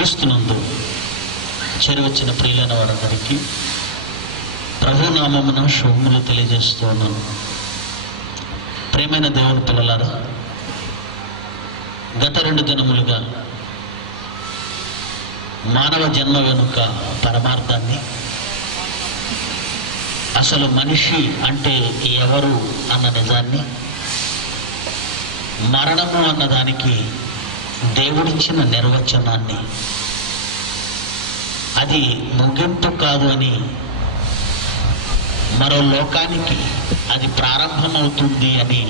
క్రీస్తునందు చేరువచ్చిన ప్రియులైన వారందరికీ ప్రభునామమున శుభములు తెలియజేస్తూ ఉన్నాను. ప్రేమైన దేవుని పిల్లలారా, గత 2 దినములుగా మానవ జన్మ వెనుక పరమార్థాన్ని, అసలు మనిషి అంటే ఎవరు అన్న నిజాన్ని, మరణము అన్నదానికి దేవుడిచ్చిన నిర్వచనాన్ని, అది ముగింపు కాదు అని, మరో లోకానికి అది ప్రారంభమవుతుంది అని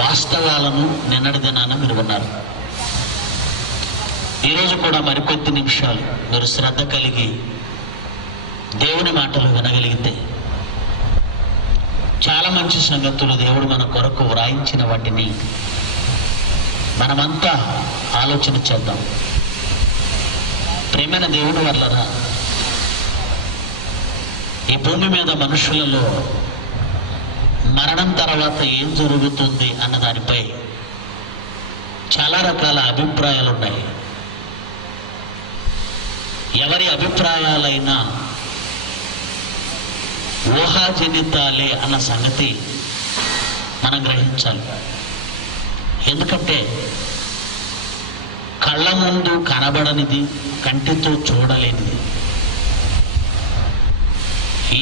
వాస్తవాలను నిన్నటి దినాన మీరు విన్నారు. ఈరోజు కూడా మరికొద్ది నిమిషాలు మీరు శ్రద్ధ కలిగి దేవుని మాటలు వినగలిగితే చాలా మంచి సంగతులు దేవుడు మన కొరకు వ్రాయించిన వాటిని మనమంతా ఆలోచన చేద్దాం. ప్రేమైన దేవుని వల్లరా, ఈ భూమి మీద మనుషులలో మరణం తర్వాత ఏం జరుగుతుంది అన్న దానిపై చాలా రకాల అభిప్రాయాలు ఉన్నాయి. ఎవరి అభిప్రాయాలైనా ఊహాజనితాలే అన్న సంగతి మనం గ్రహించాలి. ఎందుకంటే కళ్ళ ముందు కనబడనిది, కంటితో చూడలేనిది,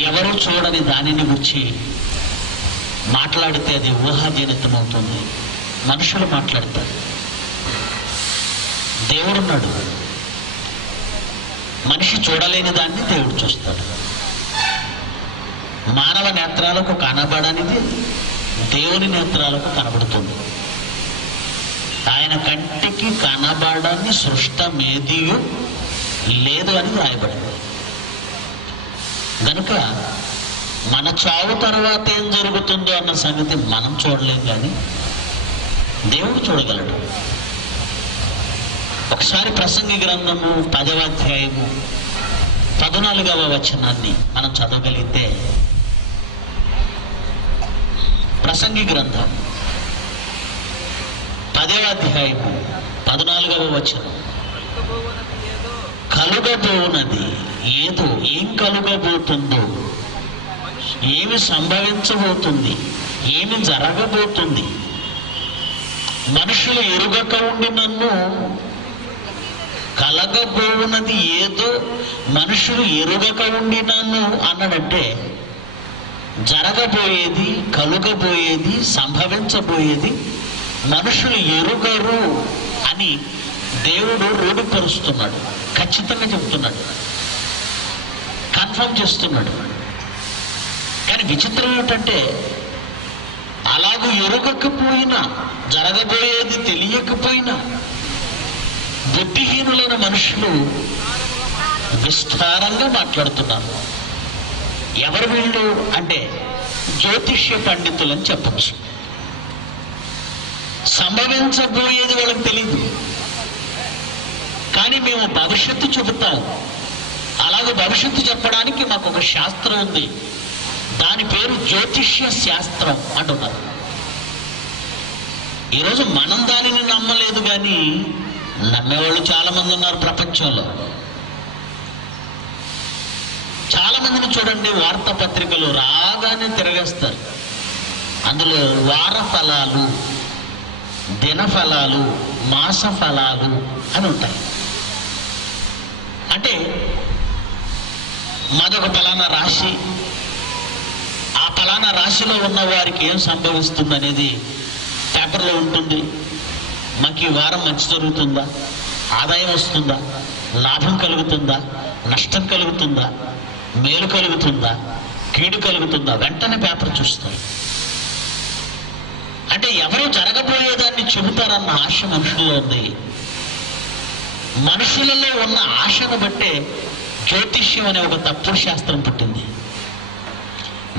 ఎవరు చూడని దానిని గురించి మాట్లాడితే అది ఊహాజనితమవుతుంది. మనుషులు మాట్లాడతారు. దేవుడున్నాడు, మనిషి చూడలేని దాన్ని దేవుడు చూస్తాడు. మానవ నేత్రాలకు కనబడనిది దేవుని నేత్రాలకు కనబడుతుంది. ఆయన కంటికి కనబడని సృష్టమేదియు లేదు అని రాయబడింది. కనుక మన చావు తర్వాత ఏం జరుగుతుందో అన్న సంగతి మనం చూడలేం, కానీ దేవుడు చూడగలడు. ఒకసారి ప్రసంగి గ్రంథము 10వ అధ్యాయము 14వ వచనాన్ని మనం చదవగలిగితే, ప్రసంగి గ్రంథం 10వ అధ్యాయము 14వ వచనం, కలుగబోనది ఏదో, ఏం కలుగబోతుందో, ఏమి సంభవించబోతుంది, ఏమి జరగబోతుంది, మనుషులు ఎరుగక ఉండి నన్ను, కలగబోనది ఏదో మనుషులు ఎరుగక ఉండి నన్ను అన్నాడంటే జరగబోయేది, కలుగబోయేది, సంభవించబోయేది మనుషులు ఎరుగరు అని దేవుడు రూఢిపరుస్తున్నాడు. ఖచ్చితంగా చెప్తున్నాడు, కన్ఫర్మ్ చేస్తున్నాడు. కానీ విచిత్రం ఏమిటంటే, అలాగూ ఎరుగకపోయినా, జరగబోయేది తెలియకపోయినా బుద్ధిహీనులైన మనుషులు విస్తారంగా మాట్లాడుతున్నారు. ఎవరు వీళ్ళు అంటే జ్యోతిష్య పండితులు అని చెప్పచ్చు. సంభవించబోయేది వాళ్ళకి తెలియదు, కానీ మేము భవిష్యత్తు చెబుతాం. అలాగే భవిష్యత్తు చెప్పడానికి మాకు ఒక శాస్త్రం ఉంది, దాని పేరు జ్యోతిష్య శాస్త్రం అంటున్నారు. ఈరోజు మనం దానిని నమ్మలేదు, కానీ నమ్మేవాళ్ళు చాలా మంది ఉన్నారు ప్రపంచంలో. చాలా మందిని చూడండి, వార్తాపత్రికలు రాగానే తిరగేస్తారు. అందులో వార ఫలాలు, దిన ఫలాలు, మాస ఫలాలు అని ఉంటాయి. అంటే మాదొక ఫలానా రాశి, ఆ ఫలానా రాశిలో ఉన్న వారికి ఏం సంభవిస్తుంది అనేది పేపర్లో ఉంటుంది. మాకు ఈ వారం మంచి జరుగుతుందా, ఆదాయం వస్తుందా, లాభం కలుగుతుందా, నష్టం కలుగుతుందా, మేలు కలుగుతుందా, కీడు కలుగుతుందా, వెంటనే పేపర్ చూస్తారు. అంటే ఎవరు జరగబోయేదాన్ని చెబుతారన్న ఆశ మనుషుల్లో ఉంది. మనుషులలో ఉన్న ఆశను బట్టే జ్యోతిష్యం అనే ఒక తప్పుడు శాస్త్రం పుట్టింది.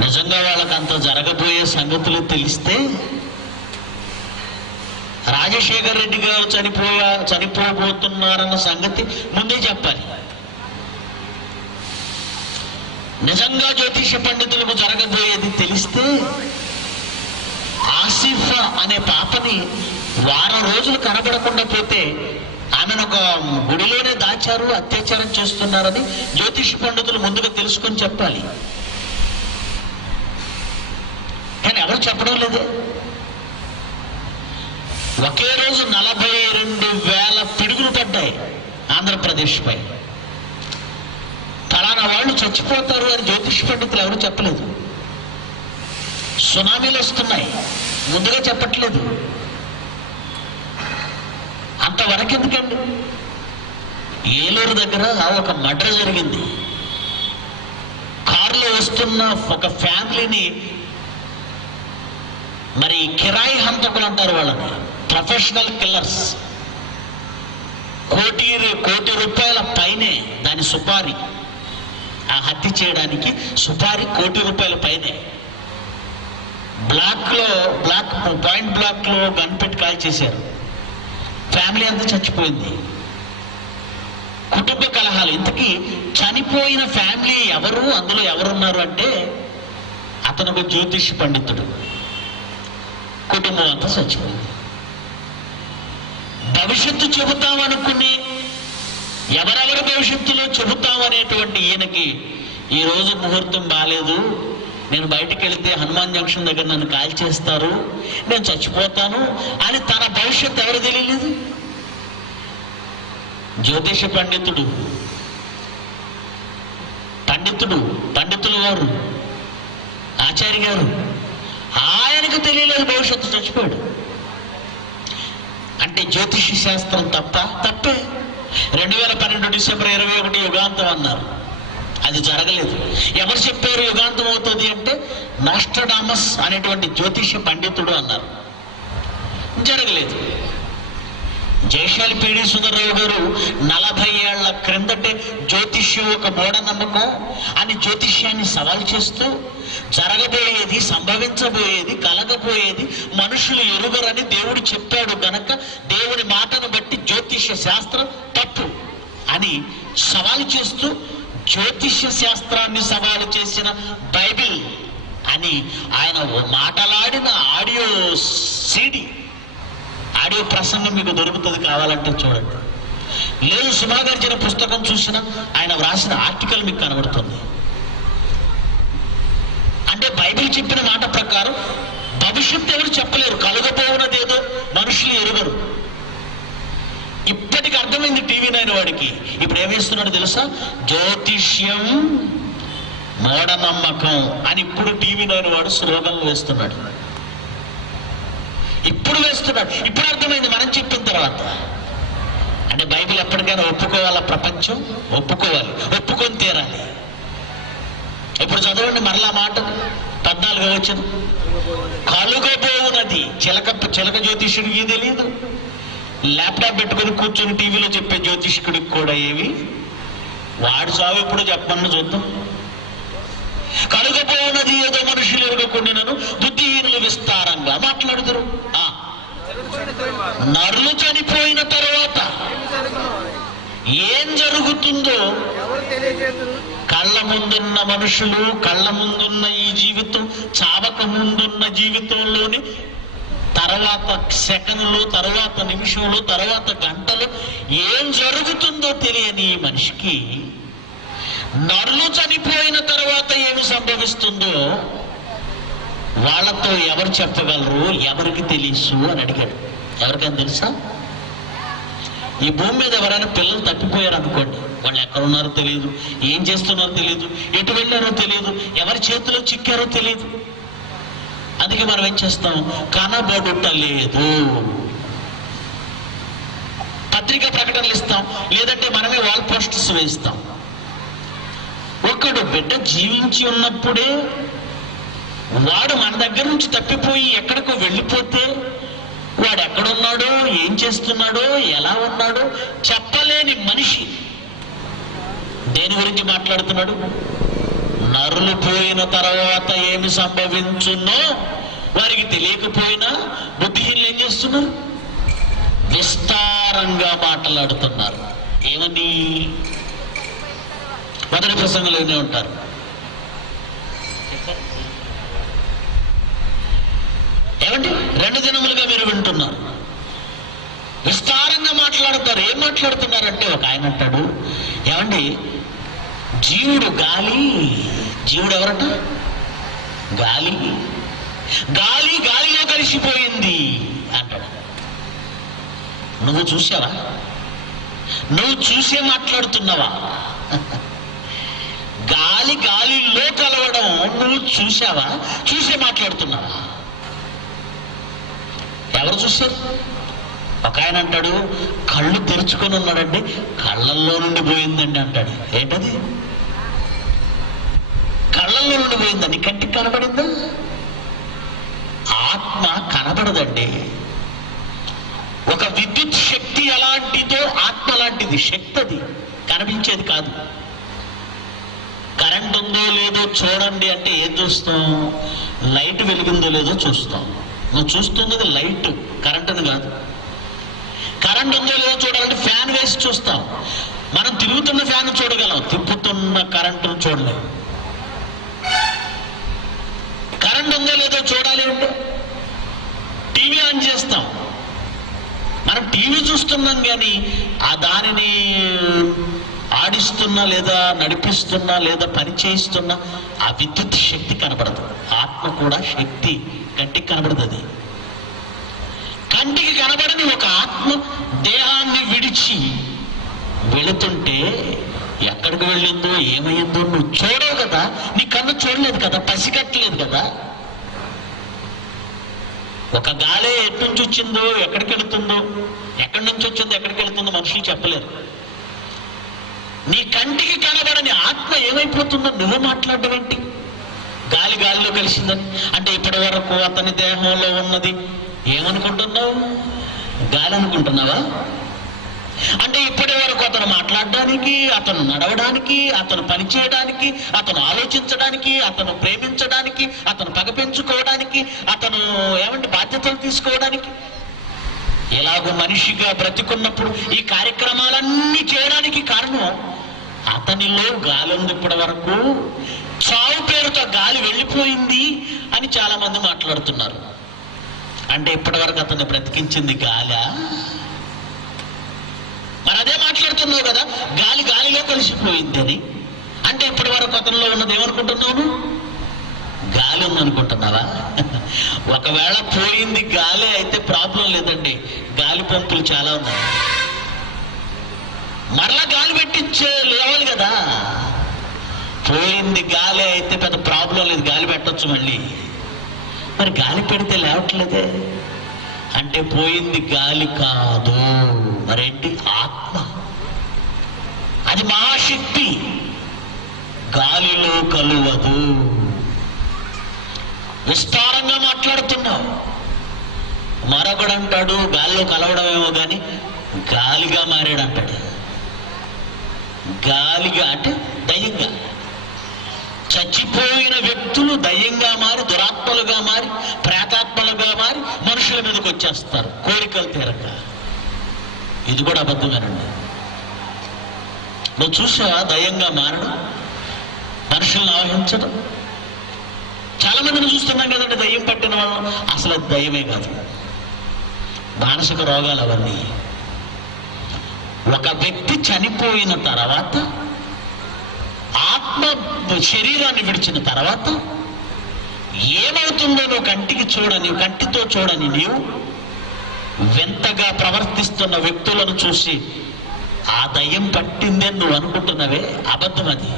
నిజంగా వాళ్ళకి అంత జరగబోయే సంగతులు తెలిస్తే రాజశేఖర్ రెడ్డి గారు చనిపోబోతున్నారన్న సంగతి ముందే చెప్పాలి. నిజంగా జ్యోతిష పండితులకు జరగబోయేది తెలిస్తే ఆసిఫా అనే పాపని వారం రోజులు కనబడకుండా పోతే ఆమెను ఒక గుడిలోనే దాచారు, అత్యాచారం చేస్తున్నారని జ్యోతిష పండితులు ముందుగా తెలుసుకొని చెప్పాలి. కానీ ఎవరు చెప్పడం లేదు. ఒకే రోజు 42,000 పిడుగులు పడ్డాయి ఆంధ్రప్రదేశ్పై. ఫలానా వాళ్ళు చచ్చిపోతారు అని జ్యోతిష పండితులు ఎవరు చెప్పలేదు. సునామీలు వస్తున్నాయి, ముందుగా చెప్పట్లేదు. అంతవరకు ఎందుకండి? ఏలూరు దగ్గర ఒక మర్డర్ జరిగింది. కారులో వస్తున్న ఒక ఫ్యామిలీని, మరి కిరాయి హంతకులు అంటారు వాళ్ళని, ప్రొఫెషనల్ కిల్లర్స్, కోటి రూపాయల పైనే దాని సుపారీ. ఆ హత్య చేయడానికి సుపారీ ₹1,00,00,000 పైనే. పాయింట్ బ్లాక్ లో గన్ పెట్టి కాల్ చేశారు. ఫ్యామిలీ అంతా చచ్చిపోయింది. కుటుంబ కలహాలు. ఇంతకీ చనిపోయిన ఫ్యామిలీ ఎవరు, అందులో ఎవరున్నారు అంటే అతను ఒక జ్యోతిష పండితుడు. కుటుంబం అంతా చచ్చిపోయింది. భవిష్యత్తు చెబుతామనుకుని ఎవరెవరి భవిష్యత్తులో చెబుతామనేటువంటి ఈయనకి ఈరోజు ముహూర్తం బాలేదు, నేను బయటికి వెళితే హనుమాన్ జంక్షన్ దగ్గర నన్ను కాల్ చేస్తారు, నేను చచ్చిపోతాను అని తన భవిష్యత్తు ఎవరు తెలియలేదు. జ్యోతిష పండితులు గారు, ఆచార్య గారు, ఆయనకు తెలియలేదు భవిష్యత్తు, చచ్చిపోయాడు. అంటే జ్యోతిష శాస్త్రం తప్పే. 2012 డిసెంబర్ 21 యుగాంతం అన్నారు, అది జరగలేదు. ఎవరు చెప్పారు యుగాంతం అవుతుంది అంటే? నాస్ట్రాడామస్ అనేటువంటి జ్యోతిష పండితుడు అన్నారు, జరగలేదు. జయశాలి పిడి సుందరరావు గారు 40 ఏళ్ల క్రిందటే జ్యోతిష్యం ఒక మూఢనమ్మకం అని జ్యోతిష్యాన్ని సవాల్ చేస్తూ జరగబోయేది, సంభవించబోయేది, కలగబోయేది మనుషులు ఎరుగరని దేవుడు చెప్పాడు గనక దేవుని మాటను బట్టి జ్యోతిష శాస్త్రం తప్పు అని సవాలు చేస్తూ జ్యోతిష శాస్త్రాన్ని సవాలు చేసిన బైబిల్ అని ఆయన మాటలాడిన ఆడియో ప్రసంగం మీకు దొరుకుతుంది, కావాలంటే చూడండి. లేదు సుమాగార్జున పుస్తకం చూసినా ఆయన వ్రాసిన ఆర్టికల్ మీకు కనబడుతుంది. అంటే బైబిల్ చెప్పిన మాట ప్రకారం భవిష్యత్తు ఎవరు చెప్పలేరు, కలుగబోవునదేదో మనుషులు ఎరుగరు. ఇప్పటికి అర్థమైంది TV9 వాడికి. ఇప్పుడు ఏమేస్తున్నాడు తెలుసా? జ్యోతిష్యం మూఢనమ్మకం అని ఇప్పుడు TV9 వాడు స్లోగన్లు వేస్తున్నాడు. ఇప్పుడు అర్థమైంది మనం చెప్పిన తర్వాత. అంటే బైబిల్ ఎప్పటికైనా ఒప్పుకోవాలా? ప్రపంచం ఒప్పుకోవాలి, ఒప్పుకొని తీరాలి. ఇప్పుడు చదవండి మరలా మాట 14వ వచనం. కలుగబోవునది. చిలక జ్యోతిష్యుడికి తెలియదు, ల్యాప్టాప్ పెట్టుకొని కూర్చొని టీవీలో చెప్పే జ్యోతిష్కుడికి కూడా ఏవి, వాడు చావు ఎప్పుడు చెప్పమని చూద్దాం. కలుగబోవునది ఏదో మనుషులు ఎరుగకుండాను బుద్ధిహీనులు విస్తారంగా మాట్లాడుతారు. నరులు చనిపోయిన తర్వాత ఏం జరుగుతుందో కళ్ళ ముందున్న మనుషులు, కళ్ళ ముందున్న ఈ జీవితం, చావక ముందున్న జీవితంలోని తర్వాత సెకన్లు, తర్వాత నిమిషంలో, తర్వాత గంటలు ఏం జరుగుతుందో తెలియని ఈ మనిషికి నరులు చనిపోయిన తర్వాత ఏమి సంభవిస్తుందో వాళ్ళతో ఎవరు చెప్పగలరు, ఎవరికి తెలుసు అని అడిగాడు. ఎవరికైనా తెలుసా? ఈ భూమి మీద ఎవరైనా పిల్లలు తప్పిపోయారు అనుకోండి, వాళ్ళు ఎక్కడ ఉన్నారో తెలియదు, ఏం చేస్తున్నారో తెలియదు, ఎటు వెళ్ళారో తెలియదు, ఎవరి చేతిలో చిక్కారో తెలియదు. అందుకే మనం ఏం చేస్తాం? కనబడుట లేదు, పత్రికా ప్రకటనలు ఇస్తాం, లేదంటే మనమే వాల్ పోస్టర్స్ వేస్తాం. ఒకడు బిడ్డ జీవించి ఉన్నప్పుడే వాడు మన దగ్గర నుంచి తప్పిపోయి ఎక్కడికో వెళ్ళిపోతే వాడు ఎక్కడున్నాడో, ఏం చేస్తున్నాడో, ఎలా ఉన్నాడో చెప్పలేని మనిషి దేని గురించి మాట్లాడుతున్నాడు? నరులు పోయిన తర్వాత ఏమి సంభవించునో వారికి తెలియకపోయినా బుద్ధిహీనులు ఏం చేస్తున్నారు? విస్తారంగా మాట్లాడుతున్నారు. ఏమని? మొదటి ప్రసంగంలోనే ఉంటారు. ఏమండి? 2 దినములుగా మీరు వింటున్నారు. విస్తారంగా మాట్లాడతారు. ఏం మాట్లాడుతున్నారంటే ఒక ఆయన అంటాడు, ఏమండి జీవుడు గాలి, జీవుడు ఎవరట? గాలి, గాలి గాలిలో కలిసిపోయింది అంటాడు. నువ్వు చూసావా? నువ్వు చూసే మాట్లాడుతున్నావా? గాలి గాలిలో కలవడం నువ్వు చూసావా? చూసే మాట్లాడుతున్నావా? ఎవరు చూశారు? ఒక ఆయన అంటాడు, కళ్ళు తెరుచుకొని ఉన్నాడండి, కళ్ళల్లో నుండి పోయిందండి అంటాడు. ఏంటది? కళ్ళల్లో నుండి పోయిందండి, కంటికి కనబడిందా? ఆత్మ కనబడదండి. ఒక విద్యుత్ శక్తి ఎలాంటిదో ఆత్మ లాంటిది. శక్తి అది, కనిపించేది కాదు. కరెంట్ ఉందో లేదో చూడండి అంటే ఏం చూస్తాం? లైట్ వెలిగిందో లేదో చూస్తాం. నువ్వు చూస్తున్నది లైట్, కరెంటుని కాదు. కరెంట్ ఉందో లేదో చూడాలంటే ఫ్యాన్ వేసి చూస్తాం. మనం తిరుగుతున్న ఫ్యాన్ చూడగలం, తిప్పుతున్న కరెంటును చూడలేం. కరెంట్ ఉందో లేదో చూడాలి అంటే టీవీ ఆన్ చేస్తాం. మనం టీవీ చూస్తున్నాం కానీ ఆ దానిని ఆడిస్తున్నా లేదా నడిపిస్తున్నా లేదా పని చేయిస్తున్నా ఆ విద్యుత్ శక్తి కనబడదు. ఆత్మ కూడా శక్తి, కంటికి కనబడదు. అది కంటికి కనబడని ఒక ఆత్మ దేహాన్ని విడిచి వెళుతుంటే ఎక్కడికి వెళ్ళిందో ఏమైందో నువ్వు చూడవు కదా. నీ కన్ను చూడలేదు కదా, పసిగట్టలేదు కదా. ఒక గాలి ఎటు నుంచి వచ్చిందో, ఎక్కడికి వెళుతుందో, ఎక్కడి నుంచి వచ్చిందో ఎక్కడికి వెళుతుందో మనుషులు చెప్పలేరు. నీ కంటికి కనబడని ఆత్మ ఏమైపోతుందో నువ్వు మాట్లాడడం ఏంటి? గాలి గాలిలో కలిసిందని అంటే ఇప్పటి వరకు అతని దేహంలో ఉన్నది ఏమనుకుంటున్నావు? గాలి అనుకుంటున్నావా? అంటే ఇప్పటి వరకు అతను మాట్లాడడానికి, అతను నడవడానికి, అతను పనిచేయడానికి, అతను ఆలోచించడానికి, అతను ప్రేమించడానికి, అతను పగ పెంచుకోవడానికి, అతను బాధ్యతలు తీసుకోవడానికి, ఎలాగో మనిషిగా బ్రతికున్నప్పుడు ఈ కార్యక్రమాలన్నీ చేయడానికి కారణం అతనిలో గాలి ఉంది. ఇప్పటి వరకు చావు పేరుతో గాలి వెళ్ళిపోయింది అని చాలా మంది మాట్లాడుతున్నారు. అంటే ఇప్పటి వరకు అతన్ని బ్రతికించింది గాలా? మరి అదే మాట్లాడుతున్నావు కదా, గాలి గాలిలో కలిసిపోయింది అని. అంటే ఇప్పటి వరకు అతనిలో ఉన్నది ఏమనుకుంటున్నావు? గాలి ఉందనుకుంటున్నావా? ఒకవేళ పోయింది గాలి అయితే ప్రాబ్లం లేదండి, గాలి పంపులు చాలా ఉన్నాయి. మరలా గాలి పెట్టించే లేవాలి కదా. పోయింది గాలి అయితే పెద్ద ప్రాబ్లం లేదు, గాలి పెట్టచ్చు మళ్ళీ. మరి గాలి పెడితే లేవట్లేదే అంటే పోయింది గాలి కాదు, మరేంటి? ఆత్మ. అది మహాశక్తి, గాలిలో కలువదు. విస్తారంగా మాట్లాడుతున్నావు. మరొకడు అంటాడు గాలిలో కలవడమేమో కానీ గాలిగా మారాడు అంటాడు. గాలిగా అంటే దయ్యంగా. చచ్చిపోయిన వ్యక్తులు దయ్యంగా మారి, దురాత్మలుగా మారి, ప్రేతాత్మలుగా మారి మనుషుల మీదకి వచ్చేస్తారు కోరికలు తీరక. ఇది కూడా అబద్ధమేనండి. నువ్వు చూసావా దయ్యంగా మారడం, మనుషులను ఆవహించడం? చాలా మందిని చూస్తున్నాం కదండి దయ్యం పట్టిన వాళ్ళు. అసలు అది దయ్యమే కాదు, మానసిక రోగాలు అవన్నీ. ఒక వ్యక్తి చనిపోయిన తర్వాత, ఆత్మ శరీరాన్ని విడిచిన తర్వాత ఏమవుతుందో నువ్వు కంటికి చూడని, కంటితో చూడని నీవు వింతగా ప్రవర్తిస్తున్న వ్యక్తులను చూసి ఆ దయ్యం పట్టిందని నువ్వు అనుకుంటున్నవే, అబద్ధం. అది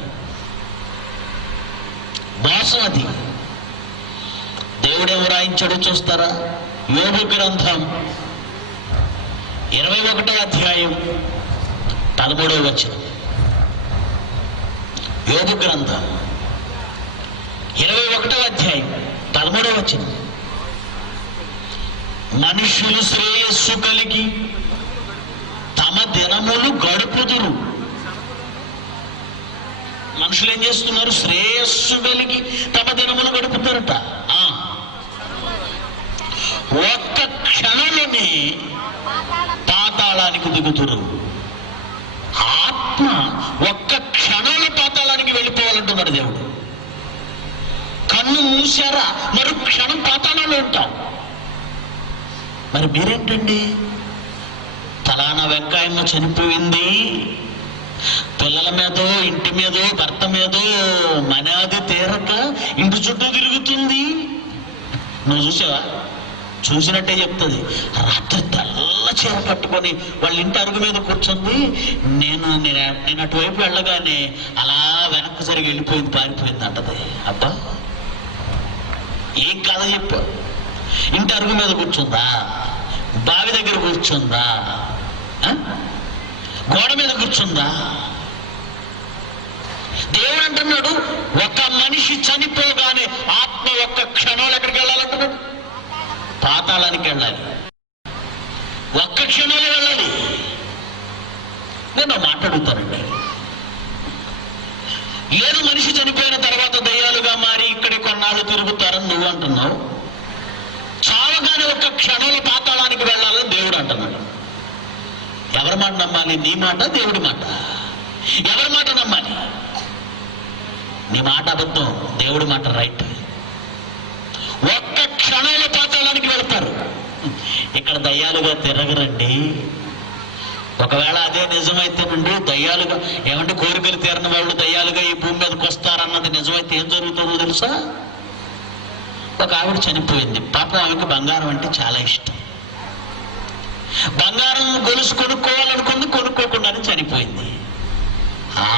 మోసం. అది దేవుడేమో రాయించాడో చూస్తారా? యోబు గ్రంథం 21వ అధ్యాయం 13వ వచనం. యోబు గ్రంథం 21వ అధ్యాయం 13వ వచనం. మనుషులు శ్రేయస్సు కలిగి తమ దినములు గడుపుదురు. మనుషులు ఏం చేస్తున్నారు? శ్రేయస్సు కలిగి తమ దినములు గడుపుతారట. ఒక్క క్షణంలోనే పాతాళానికి దిగుతురు. ఆత్మ ఒక్క క్షణంలో పాతాళానికి వెళ్ళిపోవాలంటున్నాడు దేవుడు. కన్ను మూసారా, మరి క్షణం పాతాళంలో ఉంటాం. మరి మీరేంటండి? ఫలానా వెంకట ఆయమ్మ చనిపోయింది, పిల్లల మీదో ఇంటి మీదో భర్త మీదో మనాది తీరక ఇంటి చుట్టూ తిరుగుతుంది. నువ్వు చూసావా? చూసినట్టే చెప్తుంది. రాత్రి తెల్ల చీర కట్టుకొని వాళ్ళ ఇంటి అరుగు మీద కూర్చుంది. నేను అటువైపు వెళ్ళగానే అలా వెనక్కి జరిగి వెళ్ళిపోయింది, పారిపోయింది అంటది. అబ్బా, ఏం కథ చెప్పు? ఇంటి అరుగు మీద కూర్చుందా? బావి దగ్గర కూర్చుందా? గోడ మీద కూర్చుందా? దేవుడు అంటున్నాడు, ఒక మనిషి చనిపోగానే ఆత్మ ఒక్క క్షణంలో ఎక్కడికి వెళ్ళాలంటున్నాడు? పాతాళానికి వెళ్ళాలి. ఒక్క క్షణంలో వెళ్ళాలి. నేను మాట్లాడుతానండి. లేదు మనిషి చనిపోయిన తర్వాత దయ్యాలుగా మారి ఇక్కడ కొన్నాళ్ళు తిరుగుతారని నువ్వు అంటున్నావు. చావగానే ఒక్క క్షణంలో పాతాళానికి వెళ్ళాలని దేవుడు అంటున్నాడు. ఎవరి మాట నమ్మాలి? నీ మాట, దేవుడి మాట? ఎవరి మాట నమ్మాలి? నీ మాట అబద్ధం, దేవుడి మాట రైట్. ఒక్క క్షణంలో పాతాళానికి వెళ్తారు. ఇక్కడ దయ్యాలుగా తిరగరండి. ఒకవేళ అదే నిజమైతేనండి, దయ్యాలుగా ఏమంటే కోరికలు తీరని వాళ్ళు దయ్యాలుగా ఈ భూమి మీదకి వస్తారన్నది నిజమైతే ఏం జరుగుతుందో తెలుసా? ఒక ఆవిడ చనిపోయింది. పాపం ఆమెకు బంగారం అంటే చాలా ఇష్టం. బంగారం గొలుసు కొనుక్కోవాలనుకుంది, కొనుక్కోకుండానే చనిపోయింది.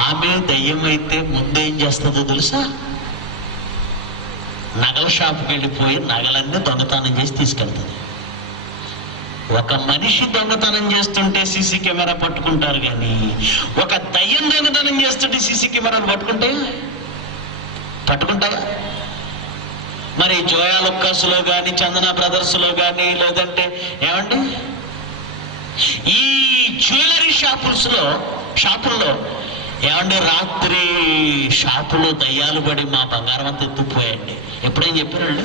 ఆమె దయ్యం అయితే ముందేం చేస్తుందో తెలుసా? నగల షాపుకి వెళ్ళిపోయి నగలన్నీ దొంగతనం చేసి తీసుకెళ్తుంది. ఒక మనిషి దొంగతనం చేస్తుంటే సీసీ కెమెరా పట్టుకుంటారు, కానీ ఒక దయ్యం దొంగతనం చేస్తుంటే సీసీ కెమెరాలు పట్టుకుంటావా? మరి జోయా లుక్కాస్లో కానీ చందన బ్రదర్స్లో కానీ లేదంటే ఏమండి ఈ జ్యువెలరీ షాపుల్లో ఏమండి రాత్రి షాపులో దయ్యాలు పడి మా బంగారం అంతా ఎత్తుకుపోయండి. ఎప్పుడైనా చెప్పారండి?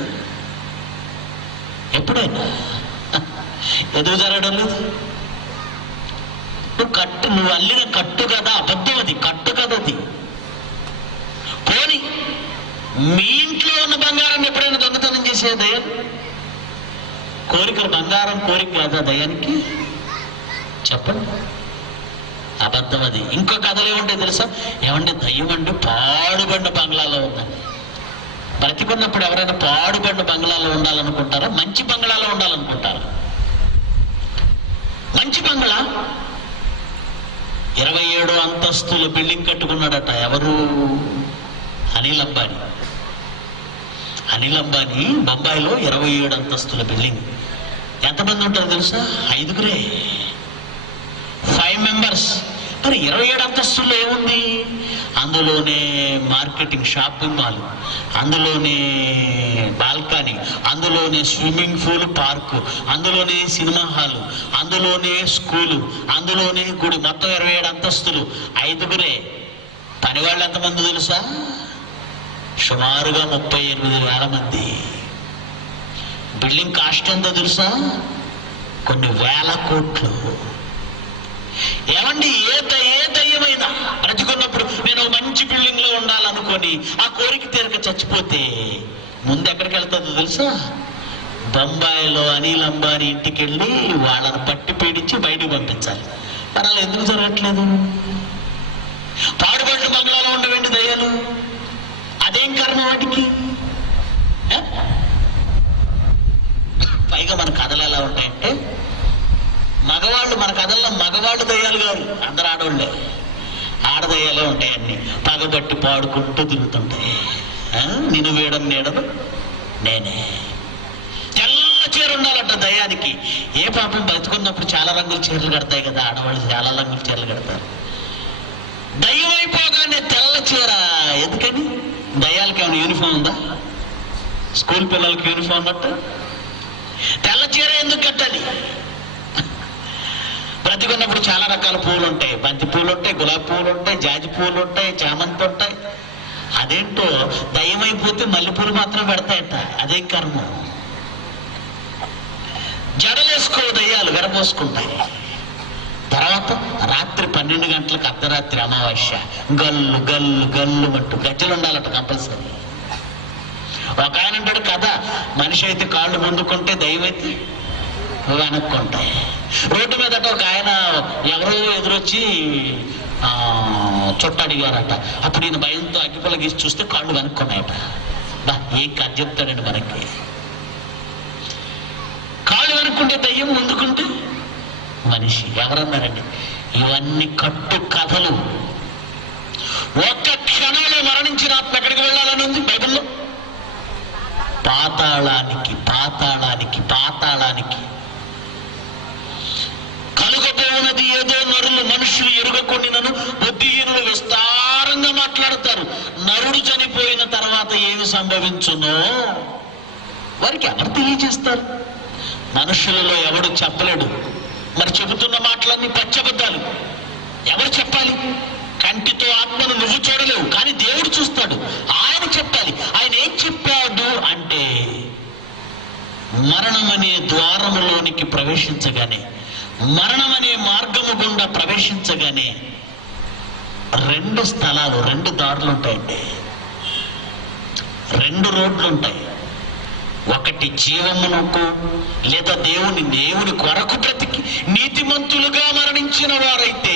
ఎప్పుడైనా? ఎందుకు జరగడం లేదు? నువ్వు అల్లిన కట్టు కదా, అబద్ధం అది, కట్టు కదా అది. పోనీ మీ ఇంట్లో ఉన్న బంగారం ఎప్పుడైనా దొంగతనం చేసే దయ్యం? కోరికలు, బంగారం కోరిక కాదా దయ్యానికి? చెప్పండి. అబద్ధం అది. ఇంకో కథలు ఏముంటాయి తెలుసా? ఏమంటే దయ్యం అంటే పాడుబడిన బంగ్లాలో ఉందండి. బ్రతికున్నప్పుడు ఎవరైనా పాడుబడిన బంగ్లాలో ఉండాలనుకుంటారా? మంచి బంగ్లాలో ఉండాలనుకుంటారా? మంచి బంగ్లా 27 అంతస్తుల బిల్డింగ్ కట్టుకున్నాడట. ఎవరు? అనిల్ అంబానీ. అనిల్ అంబానీ బొంబాయిలో 27 అంతస్తుల బిల్డింగ్. ఎంతమంది ఉంటారో తెలుసా? 5 members. మరి 27 అంతస్తుల్లో ఏముంది? అందులోనే మార్కెటింగ్, షాపింగ్ మాల్, అందులోనే బాల్కనీ, అందులోనే స్విమ్మింగ్ పూల్, పార్కు, అందులోనే సినిమా హాలు, అందులోనే స్కూలు, అందులోనే గుడి. మొత్తం 27 అంతస్తులు, 5. పని వాళ్ళు ఎంతమంది తెలుసా? సుమారుగా 38,000 మంది. బిల్డింగ్ కాస్ట్ ఎంతో తెలుసా? కొన్ని వేల కోట్లు. ఏమండి, ఏ దయ్యమైనా బ్రతికున్నప్పుడు నేను మంచి బిల్డింగ్ లో ఉండాలనుకొని ఆ కోరిక తీరక చచ్చిపోతే ముందు ఎక్కడికి వెళ్తుందో తెలుసా? బొంబాయిలో అనిల్ అంబానీ ఇంటికి వెళ్ళి వాళ్ళని పట్టి పీడించి బయటకు పంపించాలి. మరి అలా ఎందుకు జరగట్లేదు? పాడుబడిన బంగ్లాలో ఉండవేంటి దయ్యాలు? అదేం కారణం వాటికి? పైగా మన కథలు ఎలా ఉంటాయంటే, మగవాళ్ళు, మన కథల్లో మగవాళ్ళు దయ్యాలు కాదు, అందరు ఆడవాళ్ళే. ఆడదయ్యాలే ఉంటాయి. అన్ని పగబట్టి పాడుకుంటూ తిరుగుతుంటాయి. నిన్ను వేయడం నీడదు నేనే. తెల్ల చీర ఉండాలంట దయ్యానికి. ఏ పాపం బతుకున్నప్పుడు చాలా రంగుల చీరలు కడతాయి కదా ఆడవాళ్ళు, చాలా రంగుల చీరలు కడతారు. దయ్యం అయిపోగానే తెల్ల చీర ఎందుకని? దయ్యాలకి ఏమైనా యూనిఫామ్ ఉందా? స్కూల్ పిల్లలకి యూనిఫామ్ ఉన్నట్టు తెల్ల చీర ఎందుకు కట్టాలి? బ్రతికున్నప్పుడు చాలా రకాల పూలు ఉంటాయి. బంతి పూలు ఉంటాయి, గులాబీ పూలు ఉంటాయి, జాజి పూలు ఉంటాయి, చామంతి ఉంటాయి. అదేంటో దయ్యం అయిపోతే మల్లెపూలు మాత్రం పెడతాయట. అదేం కర్మ? జడలేసుకో దయ్యాలు, విరబోసుకుంటాయి. తర్వాత రాత్రి 12 గంటలకు అర్ధరాత్రి అమావాస్య గల్లు గల్లు గల్లు అంటూ గజ్జలు ఉండాలట కంపల్సరీ. ఒక ఆయన అంటాడు కదా, మనిషి అయితే కాళ్ళు ముందుకుంటే దయ్యం అయితే వెనక్కి ఉంటాయి. రోడ్డు మీదట ఒక ఆయన ఎవరో ఎదురొచ్చి చుట్ట అడిగారట. అప్పుడు ఈయన భయంతో అగ్గిపుల్ల గీసి చూస్తే కాళ్ళు వెనక్కున్నాయట. ఏం కథ చెప్తాడండి మనకి. కాళ్ళు వెనుక్కుంటే దయ్యం, ముందుకుంటే మనిషి. ఎవరన్నారండి? ఇవన్నీ కట్టు కథలు. ఒక్క క్షణంలో మరణించిన ఆత్మ ఎక్కడికి వెళ్ళాలని ఉంది బైబిల్లో? పాతాళానికి, పాతాళానికి, పాతాళానికి. కలుగబోనది ఏదో నరులు మనుషులు ఎరుగకొనినను బుద్ధిహీనులు విస్తారంగా మాట్లాడతారు. నరుడు చనిపోయిన తర్వాత ఏమి సంభవించునో వారికి ఎవరు తెలియజేస్తారు? మనుషులలో ఎవడు చెప్పలేడు. మరి చెబుతున్న మాటలన్నీ పచ్చబద్దాలు. ఎవరు చెప్పాలి? కంటితో ఆత్మను నువ్వు చూడలేవు, కానీ దేవుడు చూస్తాడు. ఆయన చెప్పాలి. ఆయన ఏం చెప్పాడు అంటే, మరణమనే ద్వారములోనికి ప్రవేశించగానే, మరణమనే మార్గము గుండా ప్రవేశించగానే 2 స్థలాలు, 2 దారులు ఉంటాయండి. 2 రోడ్లు ఉంటాయి. ఒకటి జీవమునకు లేదా దేవుని కొరకు బ్రతికి నీతిమంతులుగా మరణించిన వారైతే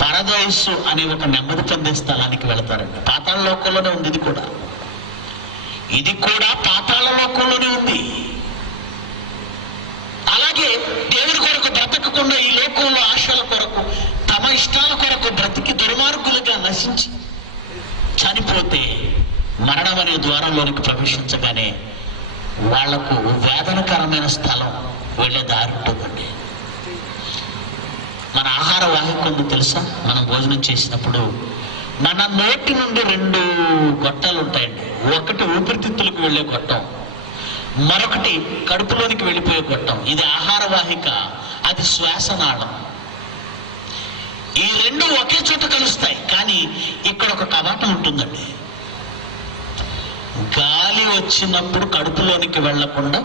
పరదైసు అనే ఒక నెమ్మది పొందే స్థలానికి వెళతారండి. పాతాళ లోకంలోనే ఉంది ఇది కూడా పాతాళ లోకంలోనే ఉంది. అలాగే దేవుడి కొరకు బ్రతకకుండా ఈ లోకంలో ఆశల కొరకు, తమ ఇష్టాల కొరకు బ్రతికి దుర్మార్గులుగా నశించి చనిపోతే మరణం అనే ద్వారంలోనికి ప్రవేశించగానే వాళ్లకు వేదనకరమైన స్థలం వెళ్ళే దారి ఉంటుందండి. మన ఆహార వాహిక ఉంది తెలుసా? మనం భోజనం చేసినప్పుడు మన నోటి నుండి 2 గొట్టాలు ఉంటాయండి. ఒకటి ఊపిరితిత్తులకు వెళ్ళే గొట్టం, మరొకటి కడుపులోనికి వెళ్ళిపోయే గొట్టం. ఇది ఆహార వాహిక, అది శ్వాసనాళం. ఈ 2 ఒకే చోట కలుస్తాయి. కానీ ఇక్కడ ఒక కవాటం ఉంటుందండి. గాలి వచ్చినప్పుడు కడుపులోనికి వెళ్లకుండా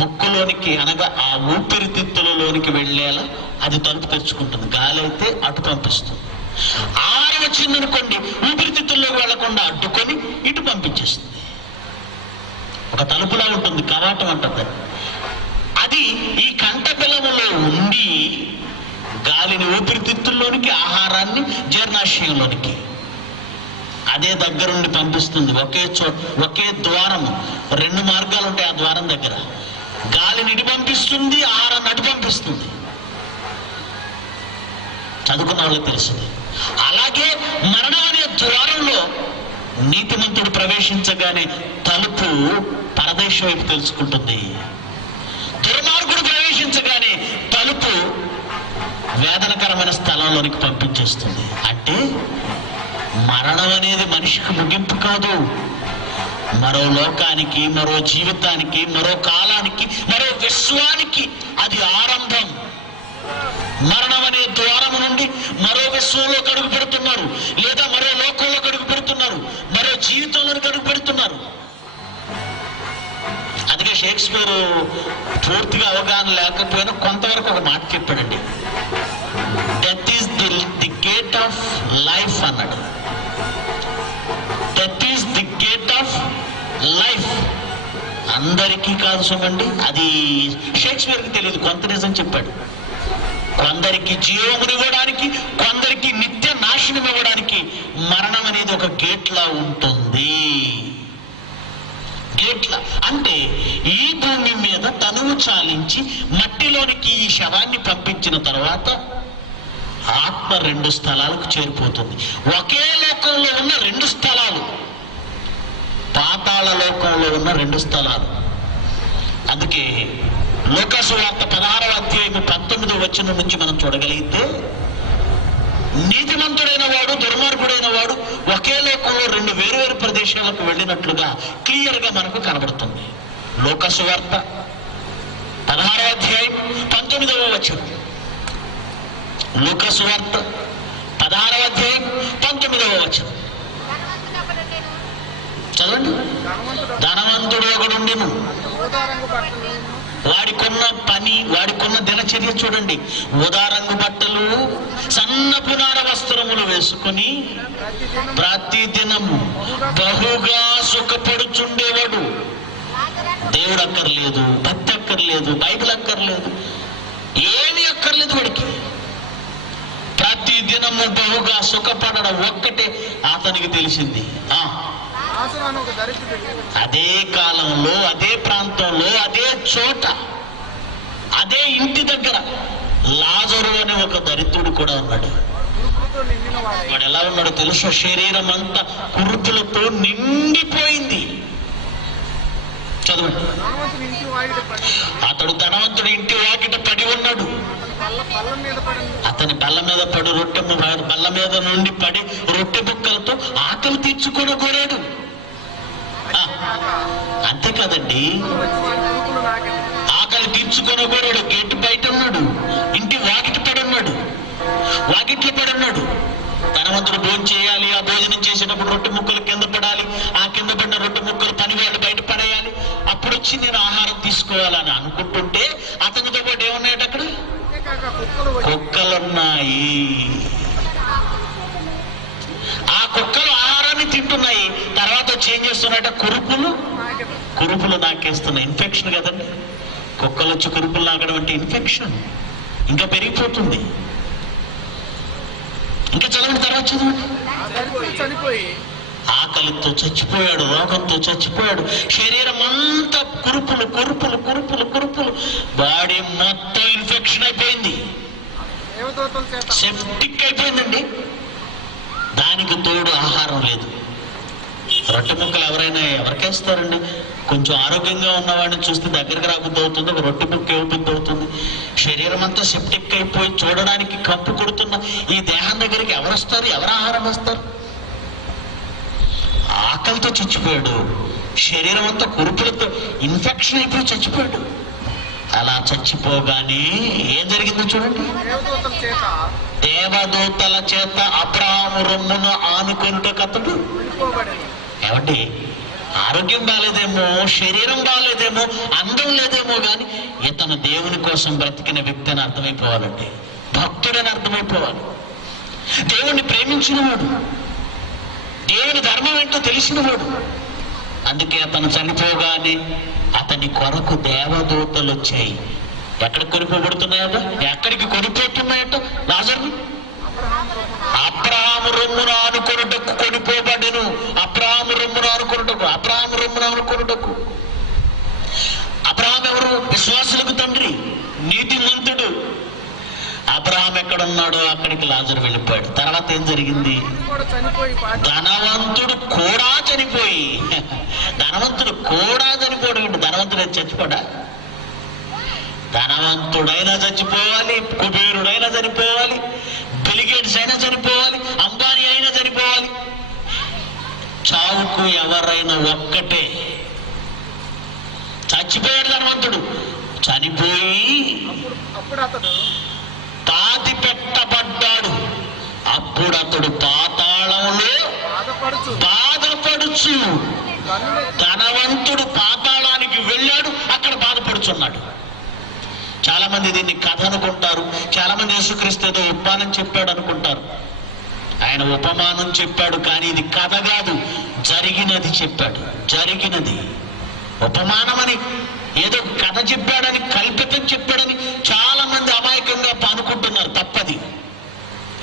ముక్కులోనికి, అనగా ఆ ఊపిరితిత్తులలోనికి వెళ్ళేలా అది తలుపు తెరుచుకుంటుంది. గాలి అయితే అటు పంపిస్తుంది. ఆహారం వచ్చిందనుకోండి, ఊపిరితిత్తుల్లోకి వెళ్లకుండా అడ్డుకొని ఇటు పంపించేస్తుంది. ఒక తలుపులా ఉంటుంది, కవాటం అంటుంది. అది ఈ కంట పిల్లములో ఉండి గాలిని ఊపిరితిత్తుల్లోనికి, ఆహారాన్ని జీర్ణాశయంలోనికి అదే దగ్గరుండి పంపిస్తుంది. ఒకే ద్వారము, 2 మార్గాలు ఉంటాయి. ఆ ద్వారం దగ్గర గాలిని ఇటు పంపిస్తుంది, ఆహారాన్ని అటు పంపిస్తుంది. చదువుకున్న వాళ్ళకి తెలుస్తుంది. అలాగే మరణం అనే ద్వారంలో నీతిమంతుడు ప్రవేశించగానే తలుపు పరదేశం వైపు తెలుసుకుంటుంది. దుర్మార్గుడు ప్రవేశించగానే తలుపు వేదనకరమైన స్థలంలోనికి పంపించేస్తుంది. అంటే మరణం అనేది మనిషికి ముగింపు కాదు. మరో లోకానికి, మరో జీవితానికి, మరో కాలానికి, మరో విశ్వానికి అది ఆరంభం. మరణం అనే ద్వారము నుండి మరో విశ్వంలో అడుగు పెడుతున్నారు, లేదా మరో లోకంలో అడుగు పెడుతున్నారు, మరో జీవితంలోకి అడుగు పెడుతున్నారు. అందుకే షేక్స్పియర్ పూర్తిగా అవగాహన లేకపోయినా కొంతవరకు ఒక మాట చెప్పాడండి. Death is the gate of life అన్నాడు. Death is the gate of life. అందరికీ కాదు సుమండి, అది షేక్స్పియర్కి తెలియదు. కొంత నిజం చెప్పాడు. కొందరికి జీవమునివ్వడానికి, కొందరికి నిత్య నాశనం ఇవ్వడానికి మరణం అనేది ఒక గేట్లా ఉంటుంది. గేట్లా అంటే ఈ భూమి మీద తనువు చాలించి మట్టిలోనికి ఈ శవాన్ని పంపించిన తర్వాత ఆత్మ 2 స్థలాలకు చేరిపోతుంది. ఒకే లోకంలో ఉన్న 2 స్థలాలు, పాతాళ లోకంలో ఉన్న 2 స్థలాలు. అందుకే లూకాసు వార్త 16వ అధ్యాయం 19వ వచనం నుంచి మనం చూడగలిగితే, నీతిమంతుడైన వాడు, దుర్మార్గుడైన వాడు ఒకే లోకంలో 2 వేరువేరు ప్రదేశాలకు వెళ్ళినట్లుగా క్లియర్ గా మనకు కనబడుతుంది. లూకాసు వార్త 16వ అధ్యాయం 19వ వచనం. లూకాసు వార్త 16వ అధ్యాయం 19వ వచనం చదవండి. ధనవంతుడు ఒకడుండెను, వాడికున్న పని, వాడికున్న దినచర్య చూడండి. ఉదారంగు బట్టలు, సన్నపు నార వస్త్రములు వేసుకుని ప్రతి దినము బహుగా సుఖపడుచుండేవాడు. దేవుడు అక్కర్లేదు, భక్తి అక్కర్లేదు, బైబిల్ అక్కర్లేదు, ఏమీ అక్కర్లేదు వాడికి. ప్రతి దినము బహుగా సుఖపడడం ఒక్కటే అతనికి తెలిసింది. అదే కాలంలో, అదే ప్రాంతంలో, అదే చోట, అదే ఇంటి దగ్గర లాజరు అనే ఒక దరిద్రుడు కూడా ఉన్నాడు. వాడు ఎలా ఉన్నాడో తెలుసు? శరీరం అంతా కురుపులతో నిండిపోయింది. చదవండి. అతడు ధనవంతుడి ఇంటి వాకిట పడి ఉన్నాడు. అతని బల్ల మీద పడి బల్ల మీద నుండి పడి రొట్టె బుక్కలతో ఆకలి తీర్చుకొని కోరాడు. అంతేకాదండి, ఆకలి తీర్చుకొని కోరాడు. గేటు బయట ఉన్నాడు, ఇంటి వాకిట పడి ఉన్నాడు, వాకిట్లో పడి ఉన్నాడు. ధనవంతుడు భోజనం చేయాలి, ఆ భోజనం చేసేటప్పుడు రొట్టె ముక్కలు కింద పడాలి, ఆ కింద పడిన రొట్టె ముక్కలు పని వాళ్ళు బయట పడేయాలి, అప్పుడు వచ్చి నేను ఆహారం తీసుకోవాలని అనుకుంటుంటే అతనితో పాటు ఏమన్నాడు? అక్కడ కుక్కలున్నాయి. ఆ కుక్కలు ఆహారాన్ని తింటున్నాయి. తర్వాత వచ్చి ఏం చేస్తున్నాయట? కురుపులు నాకేస్తున్నాయి. ఇన్ఫెక్షన్ కదండి. కుక్కలు వచ్చి కురుపులు నాకడం అంటే ఇన్ఫెక్షన్ ఇంకా పెరిగిపోతుంది. ఇంకా చదవండి, తర్వాత చదవండి. ఆకలితో చచ్చిపోయాడు, రోగంతో చచ్చిపోయాడు. శరీరం అంతా కురుపులు కురుపులు కురుపులు కురుపులు, బాడీ మొత్తం ఇన్ఫెక్షన్ అయిపోయింది, సెప్టిక్ అయిపోయిందండి. దానికి తోడు ఆహారం లేదు. రొట్టె ముక్కలు ఎవరికేస్తారండి? కొంచెం ఆరోగ్యంగా ఉన్నవాడిని చూస్తే దగ్గరికి రాబుద్ది అవుతుంది, ఒక రొట్టె ముక్క ఇవ్వబుద్ది అవుతుంది. శరీరం అంతా సెప్టిక్ అయిపోయి చూడడానికి కంపు కొడుతున్న ఈ దేహం దగ్గరికి ఎవరు వస్తారు? ఎవరు ఆహారం వస్తారు? ఆకలితో చచ్చిపోయాడు. శరీరం అంతా కురుపులతో ఇన్ఫెక్షన్ అయిపోయి చచ్చిపోయాడు. అలా చచ్చిపోగానే ఏం జరిగిందో చూడండి. దేవదూతల చేత అబ్రాహాము రొమ్మును ఆనుకొనుటకు అతడు ఏమండి, ఆరోగ్యం బాలేదేమో, శరీరం బాలేదేమో, అందం లేదేమో, కానీ ఇతను దేవుని కోసం బ్రతికిన వ్యక్తి అని అర్థమైపోవాలండి, భక్తుడని అర్థమైపోవాలి, దేవుణ్ణి ప్రేమించినవాడు, దేవుని ధర్మం ఏంటో తెలిసినవాడు. అందుకే అతను చనిపోగానే అతని కొరకు దేవదూతలు వచ్చాయి. ఎక్కడికి కొనిపోబడుతున్నాయట? ఎక్కడికి కొనిపోతున్నాయట? లాజరుని అబ్రాహాము రొమ్మున ఆనుకొనుటకు కొనిపోబడెను. అబ్రాహాము రొమ్మున ఆనుకొనుటకు, అబ్రాహాము రొమ్మున ఆనుకొనుటకు. అబ్రాహాం ఎవరు? విశ్వాసులకు తండ్రి, నీతిమంతుడు. అబ్రాహాం ఎక్కడున్నాడో అక్కడికి లాజరు వెళ్ళిపోయాడు. తర్వాత ఏం జరిగింది? ధనవంతుడు కూడా చనిపోయి, ధనవంతుడు కూడా చనిపోవడం. ధనవంతుడు చచ్చిపోడా? ధనవంతుడైనా చచ్చిపోవాలి, కుబేరుడైనా చనిపోవాలి, బిలిగేట్స్ అయినా చనిపోవాలి, అంబానీ అయినా చనిపోవాలి. చావుకు ఎవరైనా ఒక్కటే. చచ్చిపోయాడు ధనవంతుడు. చనిపోయి పాతి పెట్టబడ్డాడు. అప్పుడు అతడు పాతాళంలో బాధపడుచు. ధనవంతుడు పాతాళానికి వెళ్ళాడు, అక్కడ బాధపడుచున్నాడు. చాలా మంది దీన్ని కథ అనుకుంటారు. చాలా మంది యేసుక్రీస్తు ఏదో ఉపమానం చెప్పాడు అనుకుంటారు. ఆయన ఉపమానం చెప్పాడు, కానీ ఇది కథ కాదు, జరిగినది చెప్పాడు. జరిగినది ఉపమానమని, ఏదో కథ చెప్పాడని, కల్పితం చెప్పాడని చాలా మంది అమాయకంగా అనుకుంటున్నారు. తప్పది.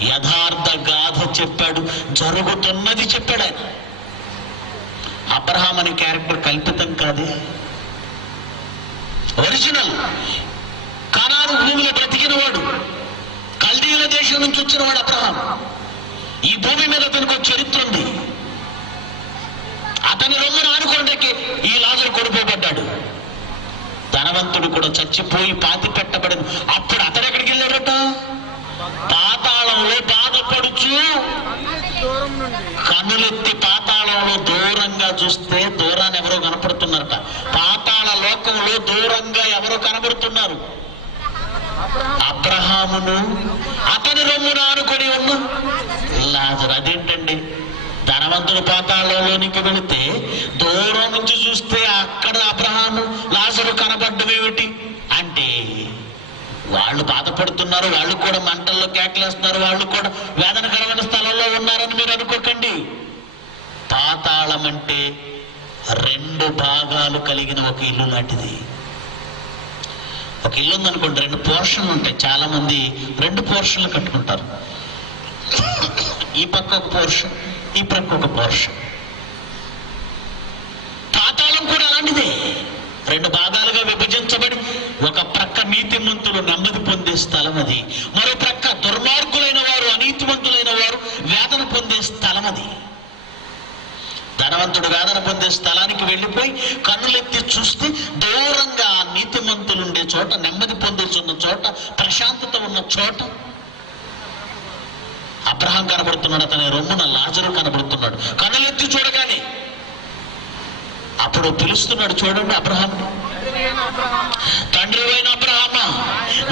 యథార్థ గాథ చెప్పాడు, జరుగుతున్నది చెప్పాడు ఆయన. అబ్రహాం అనే క్యారెక్టర్ కల్పితం కాదే, ఒరిజినల్. కనాను భూమిలో బ్రతికినవాడు, కల్దీయుల దేశం నుంచి వచ్చినవాడు అబ్రహాం. ఈ భూమి మీద అతనికి ఒక చరిత్ర ఉంది. అతని రొమ్మును ఆనుకోవడానికి ఈ లాజరు కొనిపోబడ్డాడు. ధనవంతుడు కూడా చచ్చిపోయి పాతి పెట్టబడను. అప్పుడు అతను ఎక్కడికి వెళ్ళాడట? పాతాళంలో బాధపడుచు. కన్నులెత్తి పాతాళంలో దూరంగా చూస్తే దూరాన్ని ఎవరో కనపడుతున్నారట. పాతాళ లోకంలో దూరంగా ఎవరో కనబడుతున్నారు. అబ్రహామును అతని రొమ్మును ఆనుకొని ఉన్న లాజరు. అదేంటండి, ధనవంతుడు పాతాళంలోనికి వెళితే దూరం నుంచి చూస్తే అక్కడ అబ్రహాము లాజరు కనబడ్డమేమిటి అంటే, వాళ్ళు బాధపడుతున్నారు, వాళ్ళు కూడా మంటల్లో కేకలేస్తున్నారు, వాళ్ళు కూడా వేదనకరమైన స్థలంలో ఉన్నారని మీరు అనుకోకండి. పాతాళం అంటే రెండు రెండు భాగాలు కలిగిన ఒక ఇల్లు లాంటిది. ఒక ఇల్లు ఉందనుకోండి, రెండు పోర్షన్లు ఉంటాయి. చాలా మంది రెండు పోర్షన్లు కట్టుకుంటారు. ఈ పక్క ఒక పోర్షన్, ఈ పక్క ఒక పోర్షన్. పాతాళం కూడా అలాంటిదే. రెండు భాగాలుగా విభజించబడి ఒక ప్రక్క నీతిమంతులు నెమ్మది పొందే స్థలం అది, మరో ప్రక్క దుర్మార్గులైన వారు, అనీతిమంతులైన వారు వేదన పొందే స్థలం అది. ధనవంతుడు వేదన పొందే స్థలానికి వెళ్ళిపోయి కన్నులెత్తి చూస్తే దూరంగా నీతిమంతులు ఉండే చోట, నెమ్మది పొందుతున్న చోట, ప్రశాంతత ఉన్న చోట అబ్రహాం కనబడుతున్నాడు. అతని రొమ్మున లాజరు కనబడుతున్నాడు. కన్నులెత్తి చూడగానే అప్పుడు పిలుస్తున్నాడు. చూడండి అబ్రహాం, తండ్రి అయిన అబ్రహామా,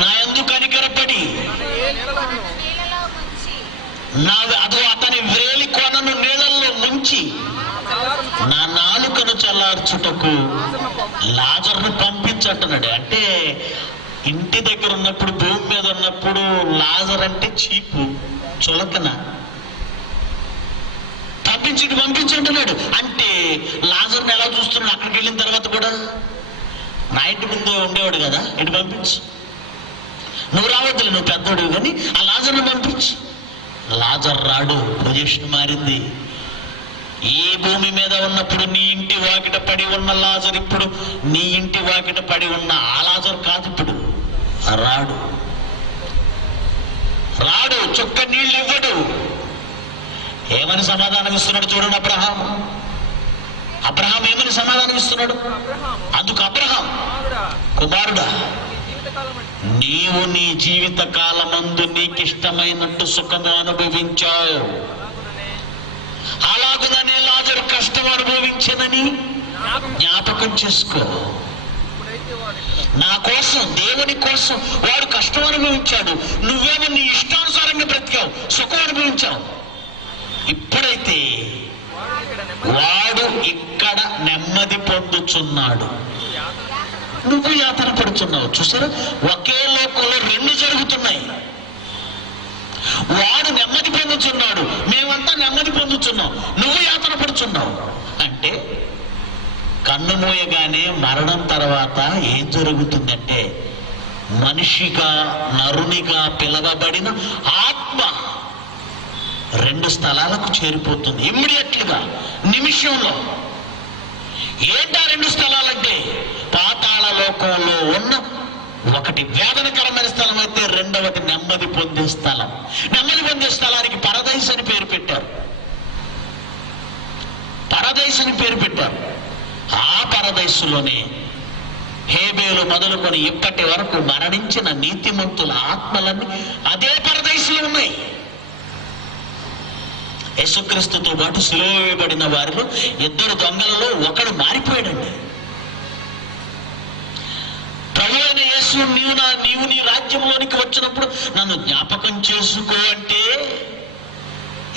నా యందు కనికరపడి అదో అతని వ్రేలి కొనను నీళ్ళల్లో ముంచి నా నాలుకను చల్లార్చుటకు లాజరును పంపించంటున్నాడు. అంటే ఇంటి దగ్గర ఉన్నప్పుడు, భూమి మీద ఉన్నప్పుడు లాజర్ అంటే చీపు, చులకన. పంపించంటున్నాడు. అంటే లాజర్ని ఎలా చూస్తున్నాడు? అక్కడికి వెళ్ళిన తర్వాత కూడా నా ఇంటి ముందు ఉండేవాడు కదా, ఇటు పంపించు, నువ్వు రావద్దులే, నువ్వు పెద్దోడు, కానీ ఆ లాజర్ను పంపించి. లాజర్ రాడు. పొజిషన్ మారింది. ఈ భూమి మీద ఉన్నప్పుడు నీ ఇంటి వాకిట పడి ఉన్న లాజర్ ఇప్పుడు నీ ఇంటి వాకిట పడి ఉన్న ఆ లాజర్ కాదు. ఇప్పుడు రాడు, చుక్క నీళ్ళు ఇవ్వడు. ఏమని సమాధానం ఇస్తున్నాడు చూడండి అబ్రహాం ఏమని సమాధానం ఇస్తున్నాడు? అందుకు అబ్రహాం, కుమారుడా, నీవు నీ జీవిత కాలమందు నీకిష్టమైనట్టు సుఖము అనుభవించావు, అలాగుననే లాజరు కష్టం అనుభవించనని జ్ఞాపకం చేసుకో. నా కోసం, దేవుని కోసం వాడు కష్టం అనుభవించాడు. నువ్వేమో నీ ఇష్టానుసారంగా బ్రతికావు, సుఖం అనుభవించావు. ఇప్పుడైతే వాడు ఇక్కడ నెమ్మది పొందుచున్నాడు, నువ్వు యాతన పడుతున్నావు. చూసారా, ఒకే లోకంలో రెండు జరుగుతున్నాయి. వాడు నెమ్మది పొందుతున్నాడు, మేమంతా నెమ్మది పొందుతున్నాం, నువ్వు యాతన పడుతున్నావు. అంటే కన్ను మూయగానే మరణం తర్వాత ఏం జరుగుతుందంటే, మనిషిగా, నరునిగా పిలవబడిన ఆత్మ రెండు స్థలాలకు చేరిపోతుంది. ఇమ్మీడియట్లుగా, నిమిషంలో. ఏంటా రెండు స్థలాలంటే, పాతాళ లోకంలో ఉన్న ఒకటి వేదనకరమైన స్థలం అయితే రెండవది నెమ్మది పొందే స్థలం. నెమ్మది పొందే స్థలానికి పరదైస్ అని పేరు పెట్టారు. పరదైస్ అని పేరు పెట్టారు. ఆ పరదైసులోనే హేబేలు మొదలుకొని ఇప్పటి వరకు మరణించిన నీతిమంతుల ఆత్మలన్నీ అదే పరదైసులో ఉన్నాయి. యేసుక్రీస్తుతో పాటు సిలువ వేయబడిన వారిలో ఇద్దరు దొంగలలో ఒకడు మారిపోయాడండి. ప్రభు అయిన యేసు, నీవు నీ రాజ్యంలోనికి వచ్చినప్పుడు నన్ను జ్ఞాపకం చేసుకో అంటే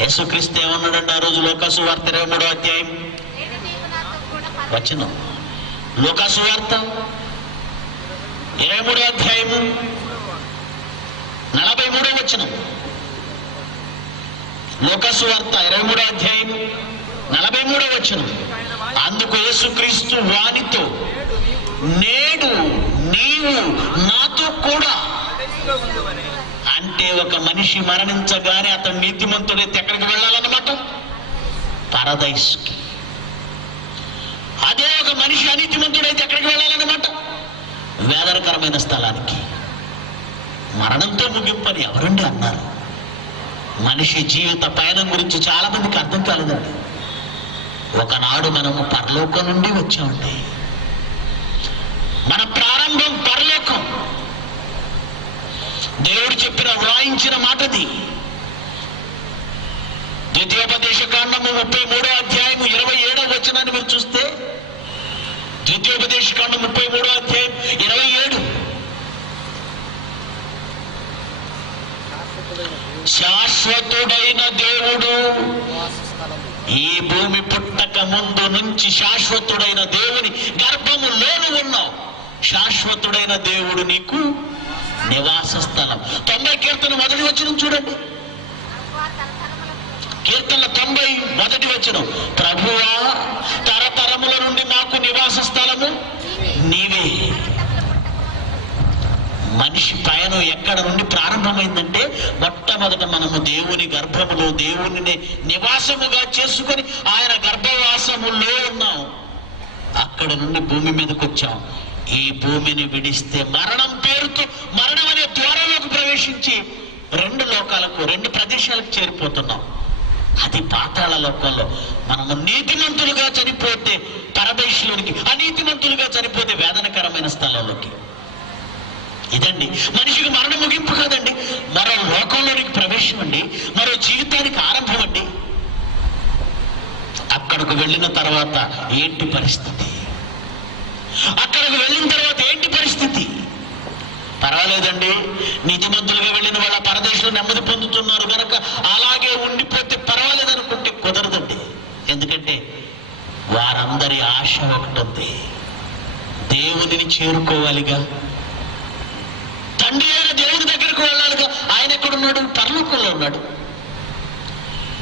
యేసుక్రీస్తు ఏమన్నాడండి ఆ రోజు? లూకాసు వార్త 23వ అధ్యాయం వచనం. లూకాసు వార్త 23వ అధ్యాయము 43వ వచనం. లూకాసు వార్త 23వ అధ్యాయం 43వ వచనం. అందుకు యేసుక్రీస్తు వానితో, నేడు నీవు నాతో కూడా. అంటే ఒక మనిషి మరణించగానే అతను నీతిమంతుడైతే ఎక్కడికి వెళ్ళాలన్నమాట? పరదైస్కి. అదే ఒక మనిషి అనీతిమంతుడైతే ఎక్కడికి వెళ్ళాలన్నమాట? వేదనకరమైన స్థలానికి. మరణంతో ముగింపని ఎవరండి అన్నారు? మనిషి జీవిత పయనం గురించి చాలా మందికి అర్థం కాలేదండి. ఒకనాడు మనము పరలోకం నుండి వచ్చామండి. మన ప్రారంభం పరలోకం. దేవుడు చెప్పిన, వ్రాయించిన మాటది. ద్వితీయోపదేశకాండము 33వ అధ్యాయము 27వ వచనాన్ని మీరు చూస్తే, ద్వితీయోపదేశకాండం 33వ అధ్యాయం 27. శాశ్వతుడైన దేవుడు, ఈ భూమి పుట్టక ముందు నుంచి శాశ్వతుడైన దేవుని గర్భములోను ఉన్నావు. శాశ్వతుడైన దేవుడు నీకు నివాస స్థలం. 90 కీర్తన 1వ వచనం చూడండి. కీర్తన 90 1వ వచనం. ప్రభువా, తరతర స్థలముల నుండి మాకు నివాస స్థలము నీవే. మనిషి పయనం ఎక్కడ నుండి ప్రారంభమైందంటే మొట్టమొదట మనము దేవుని గర్భములో దేవుని నివాసముగా చేసుకొని ఆయన గర్భవాసములో ఉన్నాం. అక్కడ నుండి భూమి మీదకి వచ్చాం. ఈ భూమిని విడిస్తే మరణం పేరుతో మరణం అనే ద్వారంలోకి ప్రవేశించి 2 లోకాలకు 2 ప్రదేశాలకు చేరిపోతున్నాం. అది పాతాళ లోకంలో. మనము నీతిమంతులుగా చనిపోతే పరదేశంలోనికి, అనీతిమంతులుగా చనిపోతే వేదనకరమైన స్థలంలోకి. ఇదండి మనిషికి మరణ ముగింపు కాదండి, మరో లోకంలోనికి ప్రవేశం అండి, మరో జీవితానికి ఆరంభం అండి. అక్కడికి వెళ్ళిన తర్వాత ఏంటి పరిస్థితి? అక్కడికి వెళ్ళిన తర్వాత ఏంటి పరిస్థితి? పర్వాలేదండి, నీతిమంతులుగా వెళ్ళిన వాళ్ళ పరదేశంలో నెమ్మది పొందుతున్నారు కనుక అలాగే ఉండిపోతే పర్వాలేదు అనుకుంటే కుదరదండి. ఎందుకంటే వారందరి ఆశ ఒకటి ఉంది, దేవునిని చేరుకోవాలిగా, తండ్రి అయిన దేవుని దగ్గరకు వెళ్ళాలిగా. ఆయన ఎక్కడున్నాడు? పరలోకంలో ఉన్నాడు.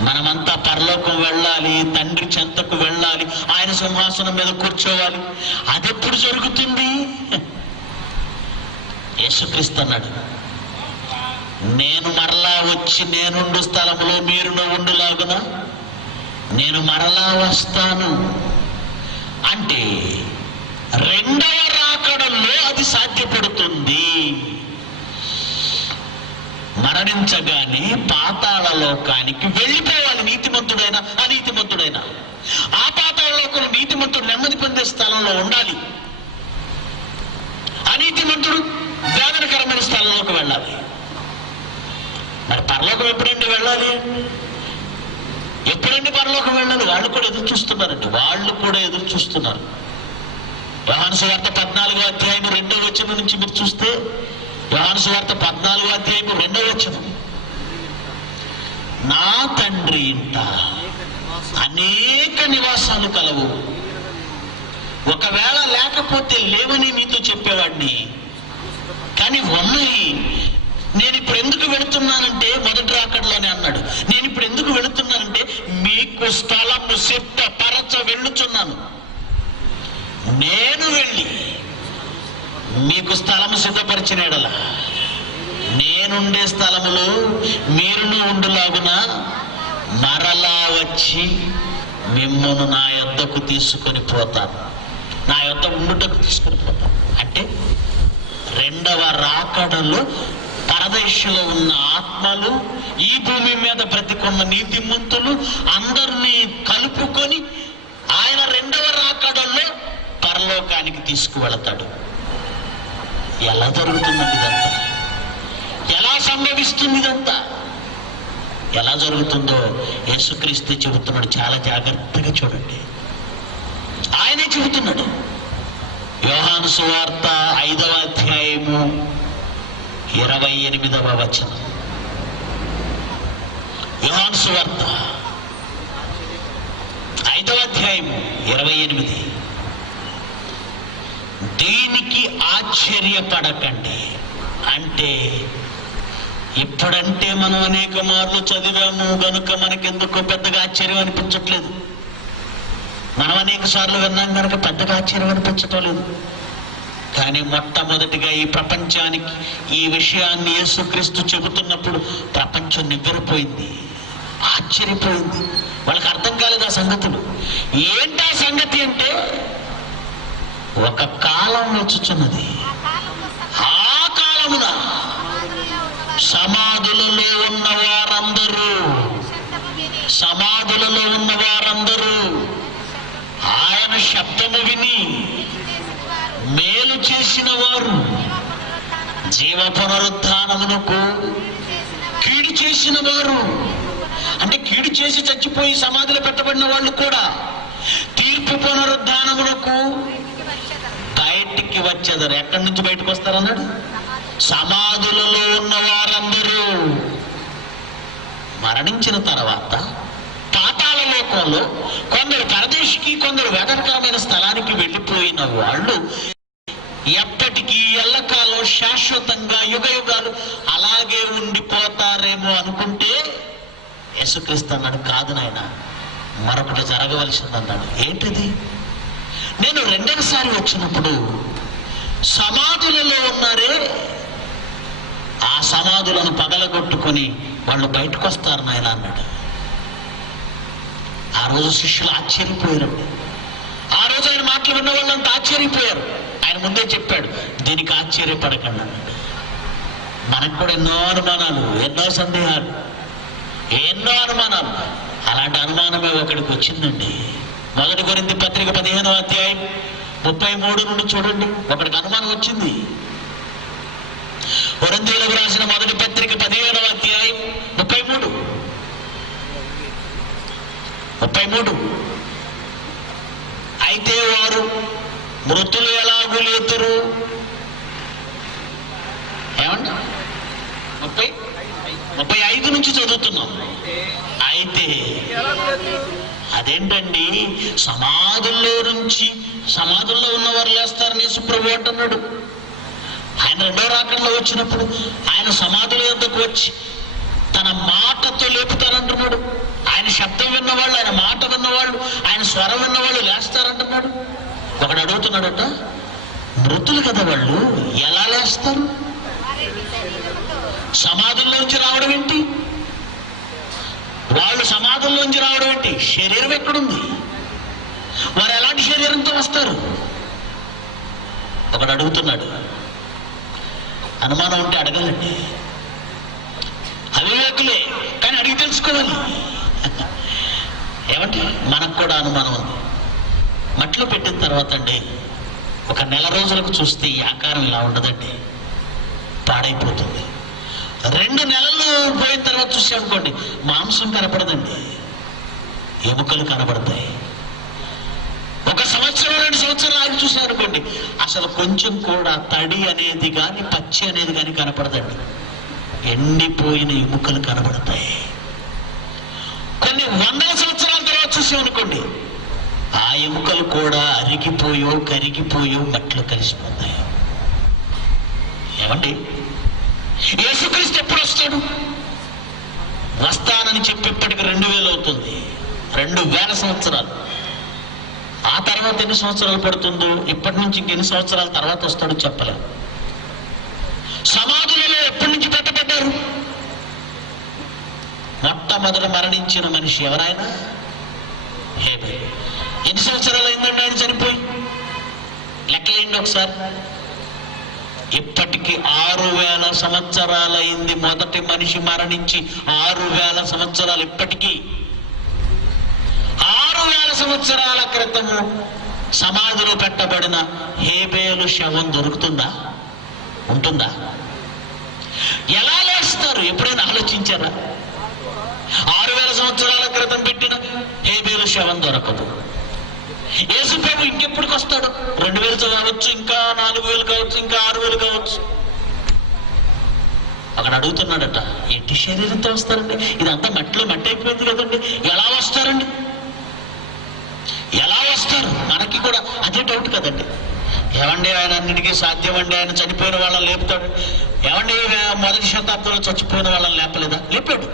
మనమంతా పరలోకం వెళ్ళాలి, తండ్రి చెంతకు వెళ్ళాలి, ఆయన సింహాసనం మీద కూర్చోవాలి. అదెప్పుడు జరుగుతుంది? యేసుక్రీస్తు అన్నాడు, నేను మరలా వచ్చి నేనుండు స్థలంలో మీరు ఉండులాగున నేను మరలా వస్తాను. అంటే 2వ రాకడలో అది సాధ్యపడుతుంది. మరణించగానే పాతాళ లోకానికి వెళ్ళిపోవాలి, నీతిమంతుడైనా అనీతిమంతుడైనా. ఆ పాతాళ లోకంలో నీతిమంతుడు నెమ్మది పొందే స్థలంలో ఉండాలి, అనీతిమంతుడు వేదనకరమైన స్థలంలోకి వెళ్ళాలి. మరి పరలోకం ఎప్పుడండి వెళ్ళాలి? ఎప్పుడండి పరలోకం వెళ్ళాలి? వాళ్ళు కూడా ఎదురు చూస్తున్నారండి, వాళ్ళు కూడా ఎదురు చూస్తున్నారు. యోహాను సువార్త 14వ అధ్యాయం 2వ వచనం నుంచి మీరు చూస్తే, యోహాను సువార్త 14వ అధ్యాయం 2వ వచనం, నా తండ్రి ఇంట అనేక నివాసాలు కలవు, ఒకవేళ లేకపోతే లేవని మీతో చెప్పేవాడిని, కానీ ఉన్నాయి. నేను ఇప్పుడు ఎందుకు వెళుతున్నానంటే, మొదటి రాకడలోనే అన్నాడు, నేను ఇప్పుడు ఎందుకు వెళుతున్నానంటే మీకు స్థలము సిద్ధపరచ వెళ్ళుచున్నాను. నేను వెళ్ళి మీకు స్థలము సిద్ధపరిచిన ఎడల నేనుండే స్థలములో మీరును ఉండులాగున మరలా వచ్చి మిమ్మల్ని నా యొద్దకు తీసుకొని పోతాను, నా యొద్ద ఉండుటకు తీసుకొని పోతాను. అంటే 2వ రాకడలో పరదేశంలో ఉన్న ఆత్మలు, ఈ భూమి మీద బ్రతికున్న నీతిమంతులు అందరినీ కలుపుకొని ఆయన 2వ రాకడలో పరలోకానికి తీసుకువెళతాడు. ఎలా జరుగుతుందండి ఇదంతా? ఎలా సంభవిస్తుంది ఇదంతా? ఎలా జరుగుతుందో యేసుక్రీస్తు చెబుతున్నాడు. చాలా జాగ్రత్తగా చూడండి, ఆయనే చెబుతున్నాడు. యోహాను సువార్త 5వ అధ్యాయము 28వ వచనం. యోహాను సువార్త 5వ అధ్యాయము 28. దీనికి ఆశ్చర్యపడకండి. అంటే ఇప్పుడంటే మనం అనేక మార్లు చదివాము గనుక మనకెందుకో పెద్దగా ఆశ్చర్యం అనిపించట్లేదు. మనం అనేక సార్లు విన్నాం కనుక పెద్దగా ఆశ్చర్యం అనిపించటం లేదు. కానీ మొట్టమొదటిగా ఈ ప్రపంచానికి ఈ విషయాన్ని యేసుక్రీస్తు చెబుతున్నప్పుడు ప్రపంచం నివ్వెరపోయింది, ఆశ్చర్యపోయింది. వాళ్ళకి అర్థం కాలేదు ఆ సంగతులు. ఏంటా సంగతి అంటే, ఒక కాలం వచ్చుచున్నది, ఆ కాలమున సమాధులలో ఉన్న వారందరూ ఆయన శబ్దము విని మేలు చేసిన వారు జీవ పునరుద్ధానమునకు, కీడు చేసిన వారు అంటే కీడు చేసి చచ్చిపోయి సమాధిలో పెట్టబడిన వాళ్ళు కూడా తీర్పు పునరుద్ధానమునకు బయటికి వచ్చేదారు. ఎక్కడి నుంచి బయటకు వస్తారన్నాడు? సమాధులలో ఉన్న వారందరూ మరణించిన తర్వాత పాతాళ లోకంలో కొందరు పరదేశికి, కొందరు వేదనకరమైన స్థలానికి వెళ్ళిపోయిన వాళ్ళు ఎప్పటికీ ఎల్లకాలం శాశ్వతంగా యుగ యుగాలు అలాగే ఉండిపోతారేమో అనుకుంటే యేసుక్రీస్తు అన్నాడు, కాదు నాయన, మరొకటి జరగవలసిందన్నాడు. ఏంటిది? నేను రెండవసారి వచ్చినప్పుడు సమాధులలో ఉన్నారే, ఆ సమాధులను పగలగొట్టుకొని వాళ్ళు బయటకు వస్తారు నాయన అన్నాడు. ఆ రోజు శిష్యులు ఆశ్చర్యపోయారండి. ఆ రోజు ఆయన మాటలు విన్న వాళ్ళంతా ఆశ్చర్యపోయారు. ఆయన ముందే చెప్పాడు, దీనికి ఆశ్చర్యపడకండి అన్నాడు. మనకు కూడా ఎన్నో అనుమానాలు, ఎన్నో సందేహాలు, ఎన్నో అనుమానాలు. అలాంటి అనుమానమే ఒకడికి వచ్చిందండి. 1 కొరింథీ పత్రిక 15వ అధ్యాయం 33 నుండి చూడండి. ఒకడికి అనుమానం వచ్చింది. కొరింథీయులకు రాసిన 1 పత్రిక 15వ అధ్యాయం 33. అయితే వారు మృతులు ఎలాగూ లేతురు. ఏమండి 35 నుంచి చదువుతున్నాం. అయితే అదేంటండి, సమాధుల్లో ఉన్నవారు లేస్తారని యేసుప్రభు అంటున్నాడు. ఆయన రెండో రాకడలో వచ్చినప్పుడు ఆయన సమాధుల యొద్దకు వచ్చి తన మాటతో లేపుతారంటున్నాడు. ఆయన శబ్దం విన్నవాళ్ళు, ఆయన మాట విన్నవాళ్ళు, ఆయన స్వరం విన్నవాళ్ళు లేస్తారంటున్నాడు. ఒకడు అడుగుతున్నాడట, మృతులు కదా వాళ్ళు, ఎలా లేస్తారు? సమాధుల్లోంచి రావడం ఏంటి? వాళ్ళు సమాధుల్లోంచి రావడం ఏంటి? శరీరం ఎక్కడుంది? వారు ఎలాంటి శరీరంతో వస్తారు? ఒకడు అడుగుతున్నాడు. అనుమానం ఉంటే అడగాలండి. అవివేకులే, కానీ అడిగి తెలుసుకోవాలి. ఏమంటే మనకు కూడా అనుమానం ఉంది. మట్లో పెట్టిన తర్వాత అండి, ఒక నెల రోజులకు చూస్తే ఈ ఆకారం ఇలా ఉండదండి, పాడైపోతుంది. 2 నెలలు పోయిన తర్వాత చూసామనుకోండి, మాంసం కనపడదండి, ఎముకలు కనపడతాయి. 1 సంవత్సరం 2 సంవత్సరాలు ఆగి చూసారనుకోండి, అసలు కొంచెం కూడా తడి అనేది కానీ పచ్చి అనేది కానీ కనపడదండి, ఎండిపోయిన ఎముకలు కనబడతాయి. కొన్ని 100 సంవత్సరాల తర్వాత చూసామనుకోండి, ఆ ఎముకలు కూడా అరిగిపోయో కరిగిపోయో మట్టిలో కలిసిపోతాయి. ఏమండి, యేసుక్రీస్తు ఎప్పుడు వస్తాడు? వస్తానని చెప్పి ఇప్పటికి 2000 అవుతుంది, 2000 సంవత్సరాలు. ఆ తర్వాత ఎన్ని సంవత్సరాలు పడుతుందో, ఇప్పటి నుంచి ఇంకెన్ని సంవత్సరాల తర్వాత వస్తాడో చెప్పలేము. సమాధులలో ఎప్పటి నుంచి పెట్టబడ్డారు? మొట్టమొదట మరణించిన మనిషి ఎవరైనా హేబెల్. ఎన్ని సంవత్సరాలు అయిందండి ఆయన చనిపోయి? లెక్కలేండి ఒకసారి. ఇప్పటికి 6000 సంవత్సరాలైంది మొదటి మనిషి మరణించి. 6000 సంవత్సరాలు. ఇప్పటికీ 6000 సంవత్సరాల క్రితము సమాధిలో పెట్టబడిన హేబేలు శవం దొరుకుతుందా? ఉంటుందా? ఎలా లేస్తారు? ఎప్పుడైనా ఆలోచించారా? 6000 సంవత్సరాల క్రితం పెట్టిన హేబేలు శవం దొరకదు. యేసుప్రభు ఇంకెప్పటికి వస్తాడు? 2000 కావచ్చు, ఇంకా 4000 కావచ్చు, ఇంకా 6000 కావచ్చు. అక్కడ అడుగుతున్నాడట, ఎట్టి శరీరంతో వస్తారండి? ఇదంతా మట్టిలో మట్టి అయిపోయింది కదండి, ఎలా వస్తారండి? ఎలా వస్తారు? మనకి కూడా అదే డౌట్ కదండి. ఏమండి, ఆయన అన్నిటికీ సాధ్యమండి, ఆయన చనిపోయిన వాళ్ళని లేపుతాడు. ఏమండి, 1వ శతాబ్దంలో చచ్చిపోయిన వాళ్ళని లేపలేదా? లేపాడు.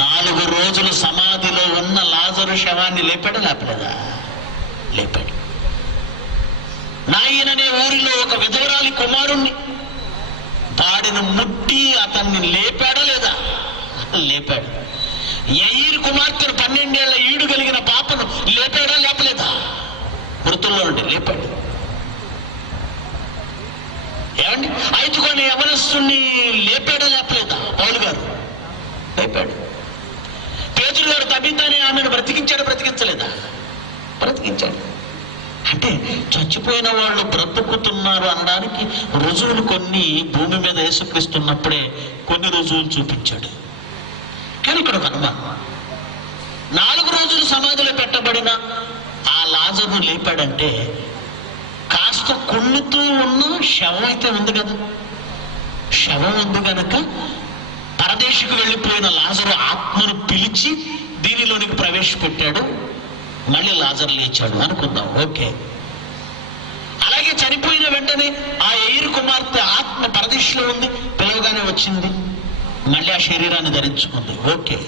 4 రోజులు సమాధిలో ఉన్న లాజరు శవాన్ని లేపాడా? లేపలేదా? లేపాడు. నాయన్ అనే ఊరిలో ఒక విధవరాలి కుమారుణ్ణి వాడిని ముట్టి అతన్ని లేపాడా లేదా? లేపాడు. యయీరు కుమార్తెను 12 ఏళ్ల ఈడు కలిగిన పాపను లేపాడా? లేపలేదా? మృతుల్లో నుండి లేపాడు. ఏమండి, 5 యవనస్తుణ్ణి లేపాడా? లేపలేదా? పౌలు గారు లేపాడు. పేతురు గారు తబితానే ఆమెను బ్రతికించాడు? బ్రతికించలేదా? బ్రతికించాడు. అంటే చచ్చిపోయిన వాళ్ళు బ్రతుకుతున్నారు అనడానికి రుజువులు కొన్ని భూమి మీద యేసుక్రీస్తున్నప్పుడే కొన్ని రుజువులు చూపించాడు. కానీ ఇక్కడ ఒక అనుమానం, 4 రోజులు సమాధిలో పెట్టబడిన ఆ లాజరును లేపాడంటే కాస్త కుళ్ళుతూ ఉన్న శవం అయితే ఉంది కదా. శవం ఉంది కనుక పరదేశికి వెళ్ళిపోయిన లాజరు ఆత్మను పిలిచి దీనిలోనికి ప్రవేశపెట్టాడు. మళ్ళీ లాజరు లేచాడు అనుకుందాం, ఓకే. అలాగే చనిపోయిన వెంటనే ఆ యయీరు కుమార్తె ఆత్మ పరదేశిలో ఉంది, పిలవగానే వచ్చింది, మళ్ళీ ఆ శరీరాన్ని ధరించుకుంది, ఓకే.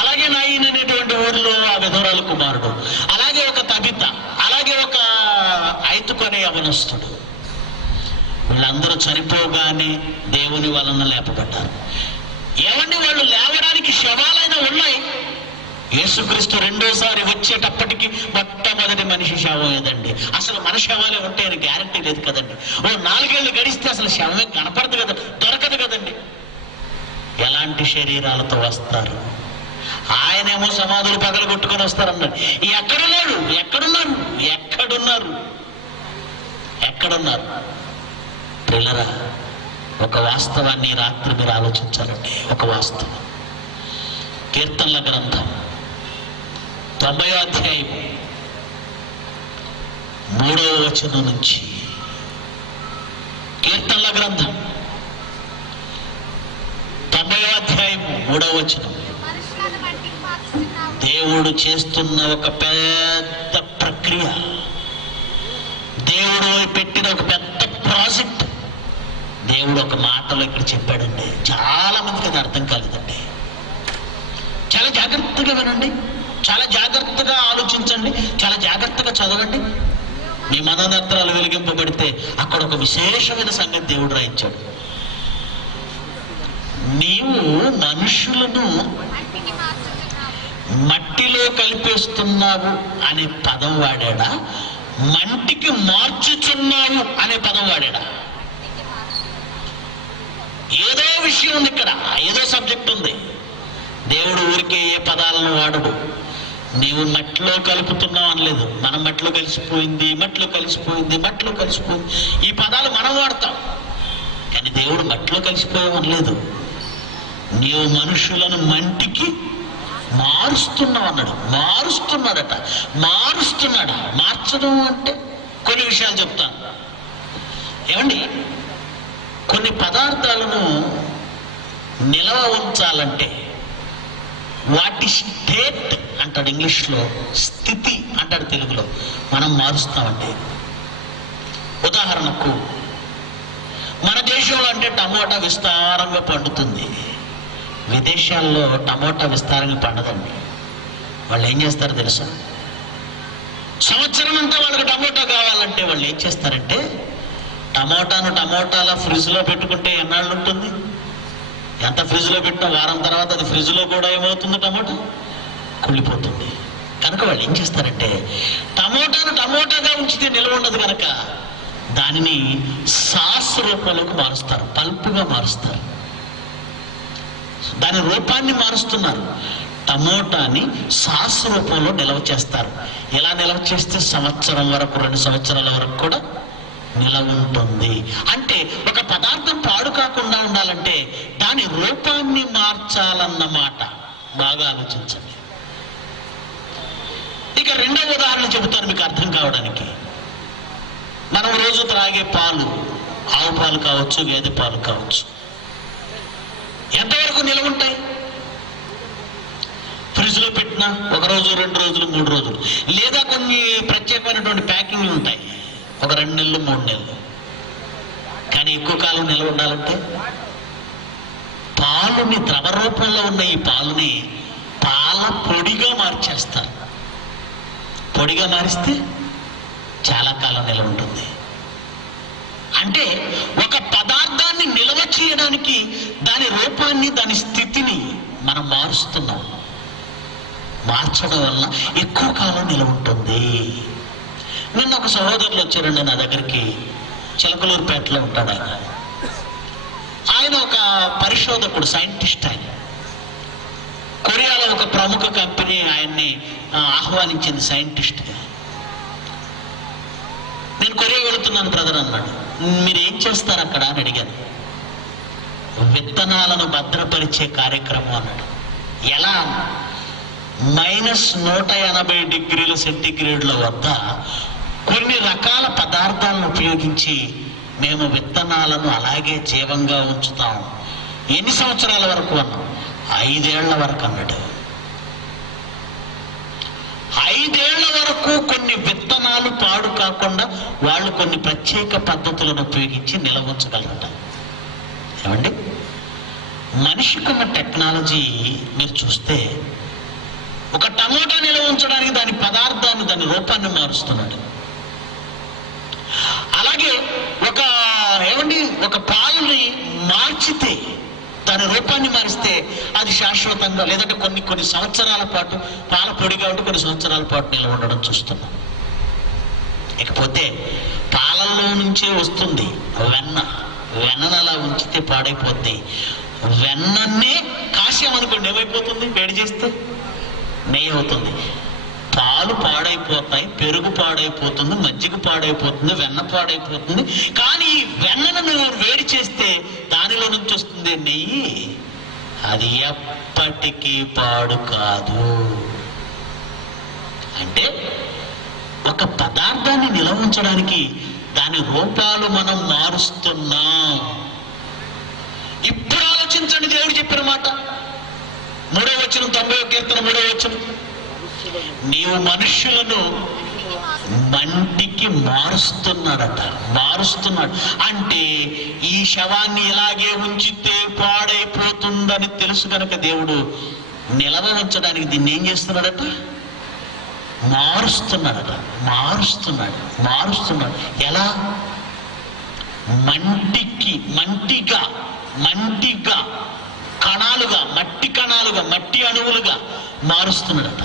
అలాగే అలాగే నాయిన్ అనేటువంటి ఊరిలో ఆ విధవరాలు కుమారుడు, అలాగే ఒక తబిత, అలాగే ఒక ఐతుకొనే యవనస్తుడు, వీళ్ళందరూ చనిపోగానే దేవుని వలన లేపబడ్డారు. ఏమండి, వాళ్ళు లేవడానికి శవాలైనా ఉన్నాయి. యేసుక్రీస్తు రెండోసారి వచ్చేటప్పటికి మొట్టమొదటి మనిషి శవం ఏదండి? అసలు మన శవాలే ఉంటాయని గ్యారంటీ లేదు కదండి. ఓ 4 ఏళ్ళు గడిస్తే అసలు శవమే కనపడదు కదా, దొరకదు కదండి. ఎలాంటి శరీరాలతో వస్తారు? ఆయనేమో సమాధులు పగలు కొట్టుకొని వస్తారన్నాడు. ఎక్కడున్నారు? ఎక్కడున్నారు? ఎక్కడున్నారు? ఎక్కడున్నారు? పిల్లరా, ఒక వాస్తవాన్ని రాత్రి మీరు ఆలోచించాలండి. ఒక వాస్తవం, కీర్తనల గ్రంథం 90వ అధ్యాయం 3వ వచనం నుంచి, కీర్తనల గ్రంథం 90వ అధ్యాయం 3వ వచనం. దేవుడు చేస్తున్న ఒక పెద్ద ప్రక్రియ, దేవుడు పెట్టిన ఒక పెద్ద ప్రాజెక్ట్ దేవుడు ఒక మాటలో ఇక్కడ చెప్పాడండి. చాలా మందికి అది అర్థం కాలేదండి. చాలా జాగ్రత్తగా వినండి, చాలా జాగ్రత్తగా ఆలోచించండి, చాలా జాగ్రత్తగా చదవండి. మీ మనోనేత్రాలు వెలిగింపబడితే అక్కడ ఒక విశేషమైన సంగతి దేవుడు రాయించాడు. నీవు మనుషులను మట్టిలో కలిపేస్తున్నావు అనే పదం వాడాడా, మంటికి మార్చుచున్నావు అనే పదం వాడాడా? ఏదో విషయం ఉంది ఇక్కడ, ఏదో సబ్జెక్ట్ ఉంది. దేవుడు ఊరికే ఏ పదాలను వాడడు. నీవు మట్టిలో కలుపుతున్నావు అనలేదు. మనం మట్టిలో కలిసిపోయింది, మట్టిలో కలిసిపోయింది, మట్టిలో కలిసిపోయింది, ఈ పదాలు మనం వాడతాం. కానీ దేవుడు మట్టిలో కలిసిపోయావు అనలేదు. నీవు మనుషులను మంటికి మారుస్తున్నావు అన్నాడు. మారుస్తున్నాడట, మారుస్తున్నాడా? మార్చడం అంటే కొన్ని విషయాలు చెప్తాను. ఏమండి, కొన్ని పదార్థాలను నిల్వ ఉంచాలంటే వాటి స్టేట్ అంటాడు ఇంగ్లీష్లో, స్థితి అంటాడు తెలుగులో, మనం మారుస్తామంటే. ఉదాహరణకు మన దేశంలో అంటే టమోటా విస్తారంగా పండుతుంది. విదేశాల్లో టమోటా విస్తారంగా పండదండి. వాళ్ళు ఏం చేస్తారో తెలుసా? సంవత్సరం అంతా వాళ్ళకి టమోటా కావాలంటే వాళ్ళు ఏం చేస్తారంటే, టమోటాల ఫ్రిడ్జ్లో పెట్టుకుంటే ఎన్నాళ్ళు ఉంటుంది? ఎంత ఫ్రిడ్జ్లో పెట్టినా వారం తర్వాత అది ఫ్రిడ్జ్లో కూడా ఏమవుతుంది? టమోటా కుళ్ళిపోతుంది. కనుక వాళ్ళు ఏం చేస్తారంటే, టమోటాగా ఉంచితే నిల్వ ఉండదు కనుక దానిని సాస్ రూపంలోకి మారుస్తారు, పల్పుగా మారుస్తారు, దాని రూపాన్ని మారుస్తున్నారు. టమోటాని సాస్ రూపంలో నిల్వ చేస్తారు. ఎలా నిల్వ చేస్తే సంవత్సరం వరకు, 2 సంవత్సరాల వరకు కూడా నిలవ ఉంటుంది. అంటే ఒక పదార్థం పాడు కాకుండా ఉండాలంటే దాని రూపాన్ని మార్చాలన్నమాట. బాగా ఆలోచించండి. ఇక రెండవ ఉదాహరణ చెబుతాను మీకు అర్థం కావడానికి. మనం రోజు త్రాగే పాలు, ఆవు పాలు కావచ్చు, గేదె పాలు కావచ్చు, ఎంతవరకు నిలవ ఉంటాయి? ఫ్రిడ్జ్లో పెట్టినా 1 రోజు, 2 రోజులు, 3 రోజులు, లేదా కొన్ని ప్రత్యేకమైనటువంటి ప్యాకింగ్లు ఉంటాయి, ఒక 2 నెలలు, 3 నెలలు. కానీ ఎక్కువ కాలం నిల్వ ఉండాలంటే పాలుని, ద్రవ రూపంలో ఉన్న ఈ పాలుని పాల పొడిగా మార్చేస్తారు. పొడిగా మారిస్తే చాలా కాలం నిల్వ ఉంటుంది. అంటే ఒక పదార్థాన్ని నిల్వ చేయడానికి దాని రూపాన్ని, దాని స్థితిని మనం మారుస్తున్నాం. మార్చడం వల్ల ఎక్కువ కాలం నిల్వ ఉంటుంది. నిన్న ఒక సహోదరులు వచ్చారండి నా దగ్గరికి. చిలకలూరుపేటలో ఉంటాడు ఆయన. ఆయన ఒక పరిశోధకుడు, సైంటిస్ట్. ఆయన కొరియాలో ఒక ప్రముఖ కంపెనీ ఆయన్ని ఆహ్వానించింది సైంటిస్ట్గా. నేను కొరియా వెళుతున్నాను బ్రదర్ అన్నాడు. మీరు ఏం చేస్తారు అక్కడ అని అడిగాను. విత్తనాలను భద్రపరిచే కార్యక్రమం అన్నాడు. ఎలా? -180 డిగ్రీల సెంటీగ్రేడ్ల వద్ద కొన్ని రకాల పదార్థాలను ఉపయోగించి మేము విత్తనాలను అలాగే జీవంగా ఉంచుతాం. ఎన్ని సంవత్సరాల వరకు అన్నాం? 5 ఏళ్ల వరకు అన్నాడు. 5 ఏళ్ల వరకు కొన్ని విత్తనాలు పాడు కాకుండా వాళ్ళు కొన్ని ప్రత్యేక పద్ధతులను ఉపయోగించి నిల్వ ఉంచగలరట. ఏమండి, మనిషికున్న టెక్నాలజీ మీరు చూస్తే ఒక టమోటా నిల్వ ఉంచడానికి దాని పదార్థాన్ని, దాని రూపాన్ని మారుస్తున్నాడు. అలాగే ఒక పాలని మార్చితే, దాని రూపాన్ని మారిస్తే అది శాశ్వతంగా, లేదంటే కొన్ని సంవత్సరాల పాటు, పాల పొడిగా ఉంటే కొన్ని సంవత్సరాల పాటు నిల్వ ఉండడం చూస్తున్నాం. ఇకపోతే పాలల్లో నుంచే వస్తుంది వెన్నను అలా ఉంచితే పాడైపోద్ది. వెన్నన్నే కాసామనుకోండి, ఏమైపోతుంది? వేడి చేస్తే నెయ్యి అవుతుంది. పాలు పాడైపోతాయి, పెరుగు పాడైపోతుంది, మజ్జిగ పాడైపోతుంది, వెన్న పాడైపోతుంది. కానీ వెన్నను నువ్వు వేడి చేస్తే దానిలో నుంచి వస్తుంది నెయ్యి, అది ఎప్పటికీ పాడు కాదు. అంటే ఒక పదార్థాన్ని నిల్వ ఉంచడానికి దాని రూపాలు మనం మారుస్తున్నాం. ఇప్పుడు ఆలోచించండి, దేవుడు చెప్పిన మాట 3వ వచనం, 90వ కీర్తన 3వ వచనం, నీవు మనుష్యులను మంటికి మారుస్తున్నాడు. అంటే ఈ శవాన్ని ఇలాగే ఉంచితే పాడైపోతుందని తెలుసు కనుక దేవుడు నిలవ ఉంచడానికి దీన్ని ఏం చేస్తున్నాడట? మారుస్తున్నాడు. ఎలా? మంటిగా కణాలుగా, మట్టి అణువులుగా మారుస్తున్నాడట.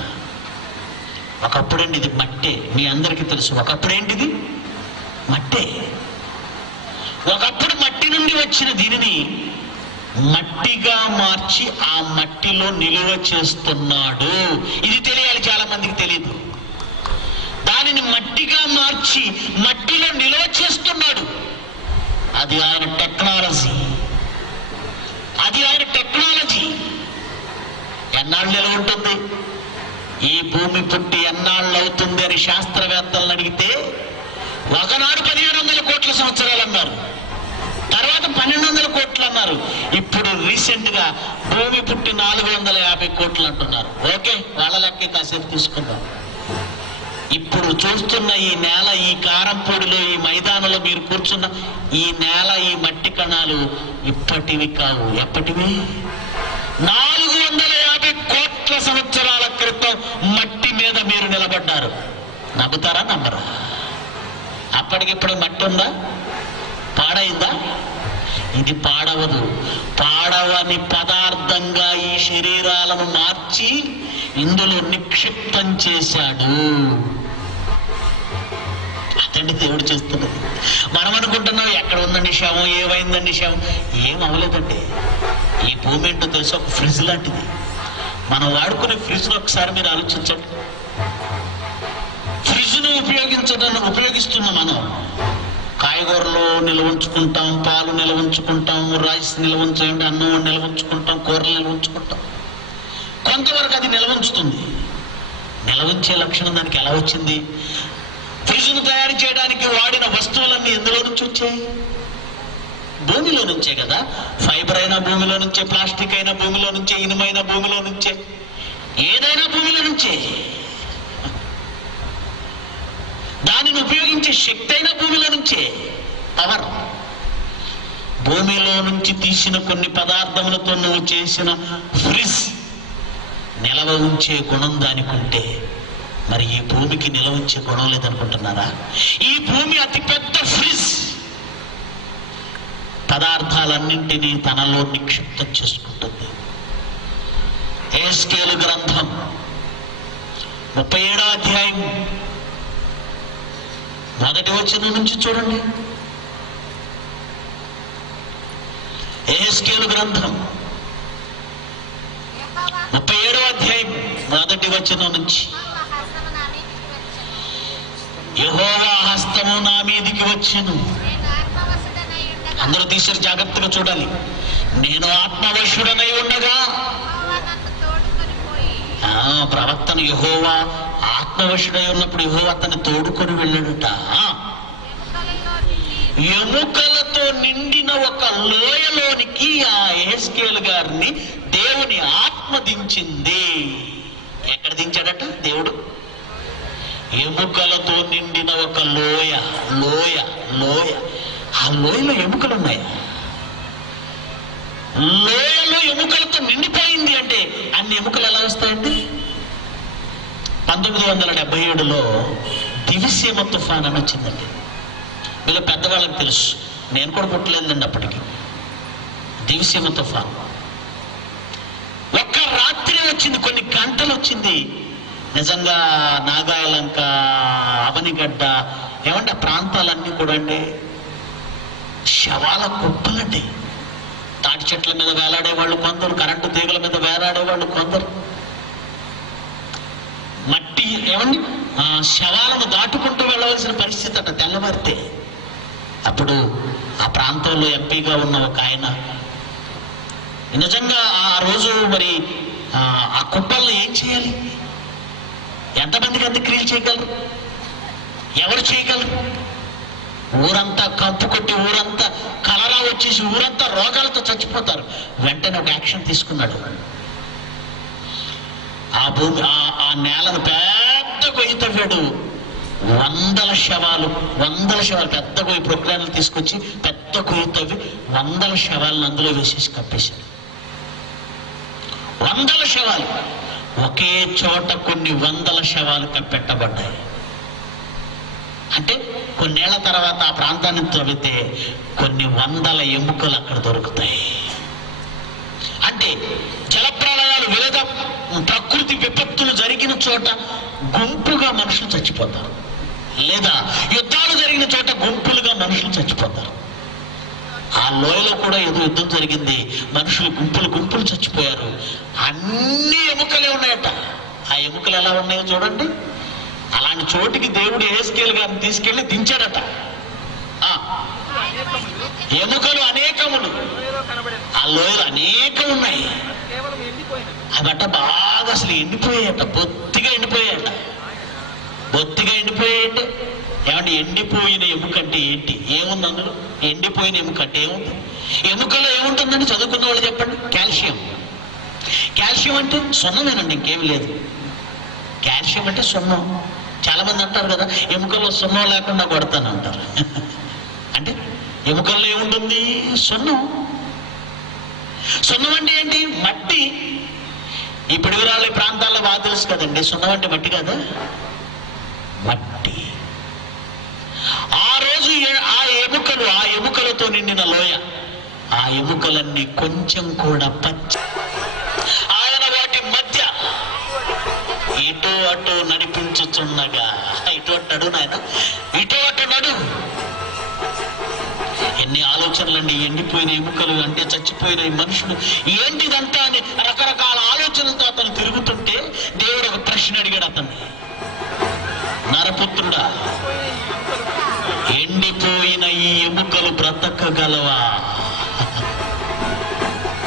ఒకప్పుడండి ఇది మట్టే, మీ అందరికీ తెలుసు. ఒకప్పుడేంటిది? మట్టే. ఒకప్పుడు మట్టి నుండి వచ్చిన దీనిని మట్టిగా మార్చి ఆ మట్టిలో నిలువ చేస్తున్నాడు. ఇది తెలియాలి, చాలా మందికి తెలియదు. దానిని మట్టిగా మార్చి మట్టిలో నిలువ చేస్తున్నాడు. అది ఆయన టెక్నాలజీ. ఎన్నాళ్ళు నిలవ ఉంటుంది? ఈ భూమి పుట్టి ఎన్నాళ్ళు అవుతుంది అని శాస్త్రవేత్తలను అడిగితే ఒకనాడు 1500 కోట్ల సంవత్సరాలు అన్నారు, తర్వాత 1200 కోట్లు అన్నారు, ఇప్పుడు రీసెంట్ గా భూమి పుట్టి 450 కోట్లు అంటున్నారు. ఓకే, వాళ్ళ లెక్క కాసేపు తీసుకుందాం. ఇప్పుడు చూస్తున్న ఈ నేల, ఈ కారంపొడిలో, ఈ మైదానంలో మీరు కూర్చున్న ఈ నేల, ఈ మట్టి కణాలు ఇప్పటివి కావు. ఎప్పటివి? 450 కోట్ల సంవత్సరాల క్రితం మట్టి మీద మీరు నిలబడ్డారు. నమ్ముతారా? నమ్మరా? అప్పటికిప్పుడు మట్టి ఉందా? పాడైందా? ఇది పాడవదు. పాడవని పదార్థంగా ఈ శరీరాలను మార్చి ఇందులో నిక్షిప్తం చేశాడు. అదండి దేవుడు చేస్తున్నది. మనం అనుకుంటున్నాం ఎక్కడ ఉందండి శవం, ఏమైందండి శవం. ఏం అవ్వలేదండి. ఈ భూమి ఏంటో తెలుసు, ఒక ఫ్రిడ్జ్ లాంటిది. మనం వాడుకునే ఫ్రిడ్జ్ను ఒకసారి మీరు ఆలోచించండి. ఫ్రిడ్జ్ను ఉపయోగిస్తున్నాం మనం. కాయగూరలు నిల్వ ఉంచుకుంటాం, పాలు నిల్వ ఉంచుకుంటాం, రైస్ నిల్వ ఉంచండి, అన్నం నిల్వ ఉంచుకుంటాం, కూరలు నిల్వ ఉంచుకుంటాం. కొంతవరకు అది నిల్వ ఉంచుతుంది. నిల్వ ఉంచే లక్షణం దానికి ఎలా వచ్చింది? ఫ్రిడ్జ్ను తయారు చేయడానికి వాడిన వస్తువులన్నీ ఎందులో నుంచి వచ్చాయి? భూమిలో నుంచే కదా. ఫైబర్ అయినా భూమిలో నుంచే, ప్లాస్టిక్ అయినా భూమిలో నుంచే, ఇనుమైనా భూమిలో నుంచే, ఏదైనా భూమిలో నుంచే. దానిని ఉపయోగించే శక్తి అయినా భూమిలో నుంచే. పవర్. భూమిలో నుంచి తీసిన కొన్ని పదార్థములతో నువ్వు చేసిన ఫ్రిడ్జ్ నిలవ ఉంచే గుణం దానికి ఉంటే, మరి ఈ భూమికి నిలవ ఉంచే గుణం లేదనుకుంటున్నారా? ఈ భూమి అతిపెద్ద ఫ్రిడ్జ్. పదార్థాలన్నింటినీ తనలో నిక్షిప్తం చేసుకుంటుంది. యెహెజ్కేలు గ్రంథం 37వ అధ్యాయం 1వ వచనం నుంచి చూడండి. యెహెజ్కేలు గ్రంథం 37వ అధ్యాయం 1వ వచనం నుంచి, యెహోవా హస్తము నా మీదికి వచ్చెను. అందరూ తీసారు, జాగ్రత్తగా చూడాలి. నేను ఆత్మవశుడనై ఉండగా, ప్రవక్తను యెహోవా ఆత్మవశుడై ఉన్నప్పుడు యెహోవా అతన్ని తోడుకొని వెళ్ళాడుట. ఎముకలతో నిండిన ఒక లోయలోనికి ఆ యెహెజ్కేలు గారిని దేవుని ఆత్మ దించింది. ఎక్కడ దించాడట దేవుడు? ఎముకలతో నిండిన ఒక లోయ. ఆ లోయలో ఎముకలు ఉన్నాయి. లోయలో ఎముకలతో నిండిపోయింది అంటే అన్ని ఎముకలు ఎలా వస్తాయండి? 1977లో దివిసీమ తుఫాన్ అని వచ్చిందండి. వీళ్ళు పెద్దవాళ్ళకి తెలుసు, నేను కూడా పుట్టలేదండి అప్పటికి. దివిసీమ తుఫాన్ ఒక్క రాత్రి వచ్చింది, కొన్ని గంటలు వచ్చింది. నిజంగా నాగాయలంక, అవనిగడ్డ, ఏమంటే ఆ ప్రాంతాలన్నీ కూడా అండి శవాల కుప్పలండి. తాటి చెట్ల మీద వేలాడేవాళ్ళు కొందరు, కరెంటు తీగల మీద వేలాడేవాళ్ళు కొందరు. మట్టి ఏమండి శవాలను దాటుకుంటూ వెళ్ళవలసిన పరిస్థితి అట తెల్లవారితే. అప్పుడు ఆ ప్రాంతంలో ఎంపీగా ఉన్న ఒక ఆయన నిజంగా ఆ రోజు మరి ఆ కుప్పలను ఏం చేయాలి? ఎంతమందికి అంత్యక్రియలు చేయగలరు? ఎవరు చేయగలరు? ఊరంతా కంపు కొట్టి, ఊరంతా కలరా వచ్చేసి, ఊరంతా రోగాలతో చచ్చిపోతారు. వెంటనే ఒక యాక్షన్ తీసుకున్నాడు. ఆ భూమి ఆ నేలను పెద్ద గొయ్యి తవ్వాడు. వందల శవాలు పెద్ద గొయ్యి ప్రొక్రాన్లు తీసుకొచ్చి పెద్ద గొయ్యి తవ్వి వందల శవాలను అందులో వేసేసి కప్పేశాడు. వందల శవాలు, ఒకే చోట కొన్ని వందల శవాలు కప్పెట్టబడ్డాయి. అంటే కొన్నేళ్ల తర్వాత ఆ ప్రాంతాన్ని తవ్వితే కొన్ని వందల ఎముకలు అక్కడ దొరుకుతాయి. అంటే జలప్రళయాలు, వివిధ ప్రకృతి విపత్తులు జరిగిన చోట గుంపుగా మనుషులు చచ్చిపోతారు, లేదా యుద్ధాలు జరిగిన చోట గుంపులుగా మనుషులు చచ్చిపోతారు. ఆ లోయలో కూడా ఏదో యుద్ధం జరిగింది, మనుషులు గుంపులు చచ్చిపోయారు. అన్ని ఎముకలే ఉన్నాయట. ఆ ఎముకలు ఎలా ఉన్నాయో చూడండి. అలాంటి చోటికి దేవుడు యెహెజ్కేలు గారిని తీసుకెళ్లి దించాడట. ఎముకలు అనేకములు, ఆ లోయలు అనేకం ఉన్నాయి. అవట బాగా అసలు ఎండిపోయాయట, బొత్తిగా ఎండిపోయాయట. ఏమంటే ఎండిపోయిన ఎముక అంటే ఏంటి? ఏముంది అందులో? ఎండిపోయిన ఎముక అంటే ఏముంది? ఎముకలో ఏముంటుందని చదువుకున్న వాళ్ళు చెప్పండి. కాల్షియం అంటే సున్నమేనండి, ఇంకేమి లేదు. కాల్షియం అంటే సున్నం. చాలా మంది అంటారు కదా, ఎముకల్లో సున్నం లేకుండా కొడతాను అంటారు. అంటే ఎముకల్లో ఏముంటుంది? సున్నం. సున్నం అంటే ఏంటి? మట్టి. ఈ పిడుగురాళ్ళ ప్రాంతాల్లో బాగా తెలుసు కదండి, సున్నం అంటే మట్టి కదా, మట్టి. ఆ రోజు ఆ ఎముకలతో నిండిన లోయ, ఆ ఎముకలన్నీ కొంచెం కూడా పచ్చ. ఆయన వాటి మధ్య ఇటు అటు నడిపించుచున్నగా, ఇటు అట్టాడు నాయన, ఇటు అటు నడు. ఎన్ని ఆలోచనలండి! ఎండిపోయిన ఎముకలు అంటే చచ్చిపోయిన మనుషులు, ఏంటిదంతా అని రకరకాల ఆలోచనలతో అతను తిరుగుతుంటే దేవుడు ఒక ప్రశ్న అడిగాడు అతన్ని. నరపుత్రుడా, ఎండిపోయిన ఈ ఎముకలు బ్రతకగలవా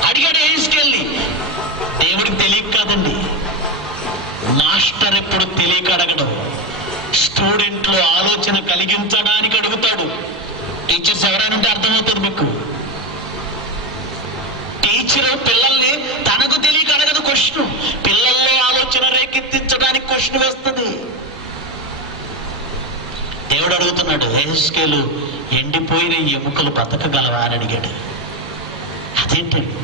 అడిగాడు యెహెజ్కేలుని. దేవుడికి తెలియక కాదండి, మాస్టర్ ఎప్పుడు తెలియక అడగడం, స్టూడెంట్లో ఆలోచన కలిగించడానికి అడుగుతాడు. టీచర్స్ ఎవరైనా ఉంటే అర్థమవుతుంది మీకు. టీచర్ పిల్లల్ని తనకు తెలియక అడగదు క్వశ్చన్, పిల్లల్లో ఆలోచన రేకెత్తించడానికి క్వశ్చన్ వేస్తుంది. దేవుడు అడుగుతున్నాడు, యెహెజ్కేలు ఎండిపోయిన ఎముకలు బ్రతకగలవా అని అడిగాడు. అదేంటండి,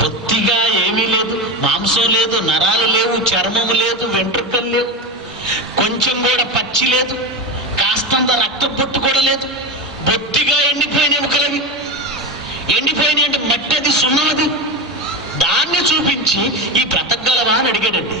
బొత్తిగా ఏమీ లేదు, మాంసం లేదు, నరాలు లేవు, చర్మము లేదు, వెంట్రుకలు లేవు, కొంచెం కూడా పచ్చి లేదు, కాస్తంత రక్త పొట్టు కూడా లేదు, బొత్తిగా ఎండిపోయిన ఎముకలవి. ఎండిపోయిన అంటే మట్టి, అది సున్నది. దాన్ని చూపించి ఈ బ్రతకగలవా అని అడిగాడండి.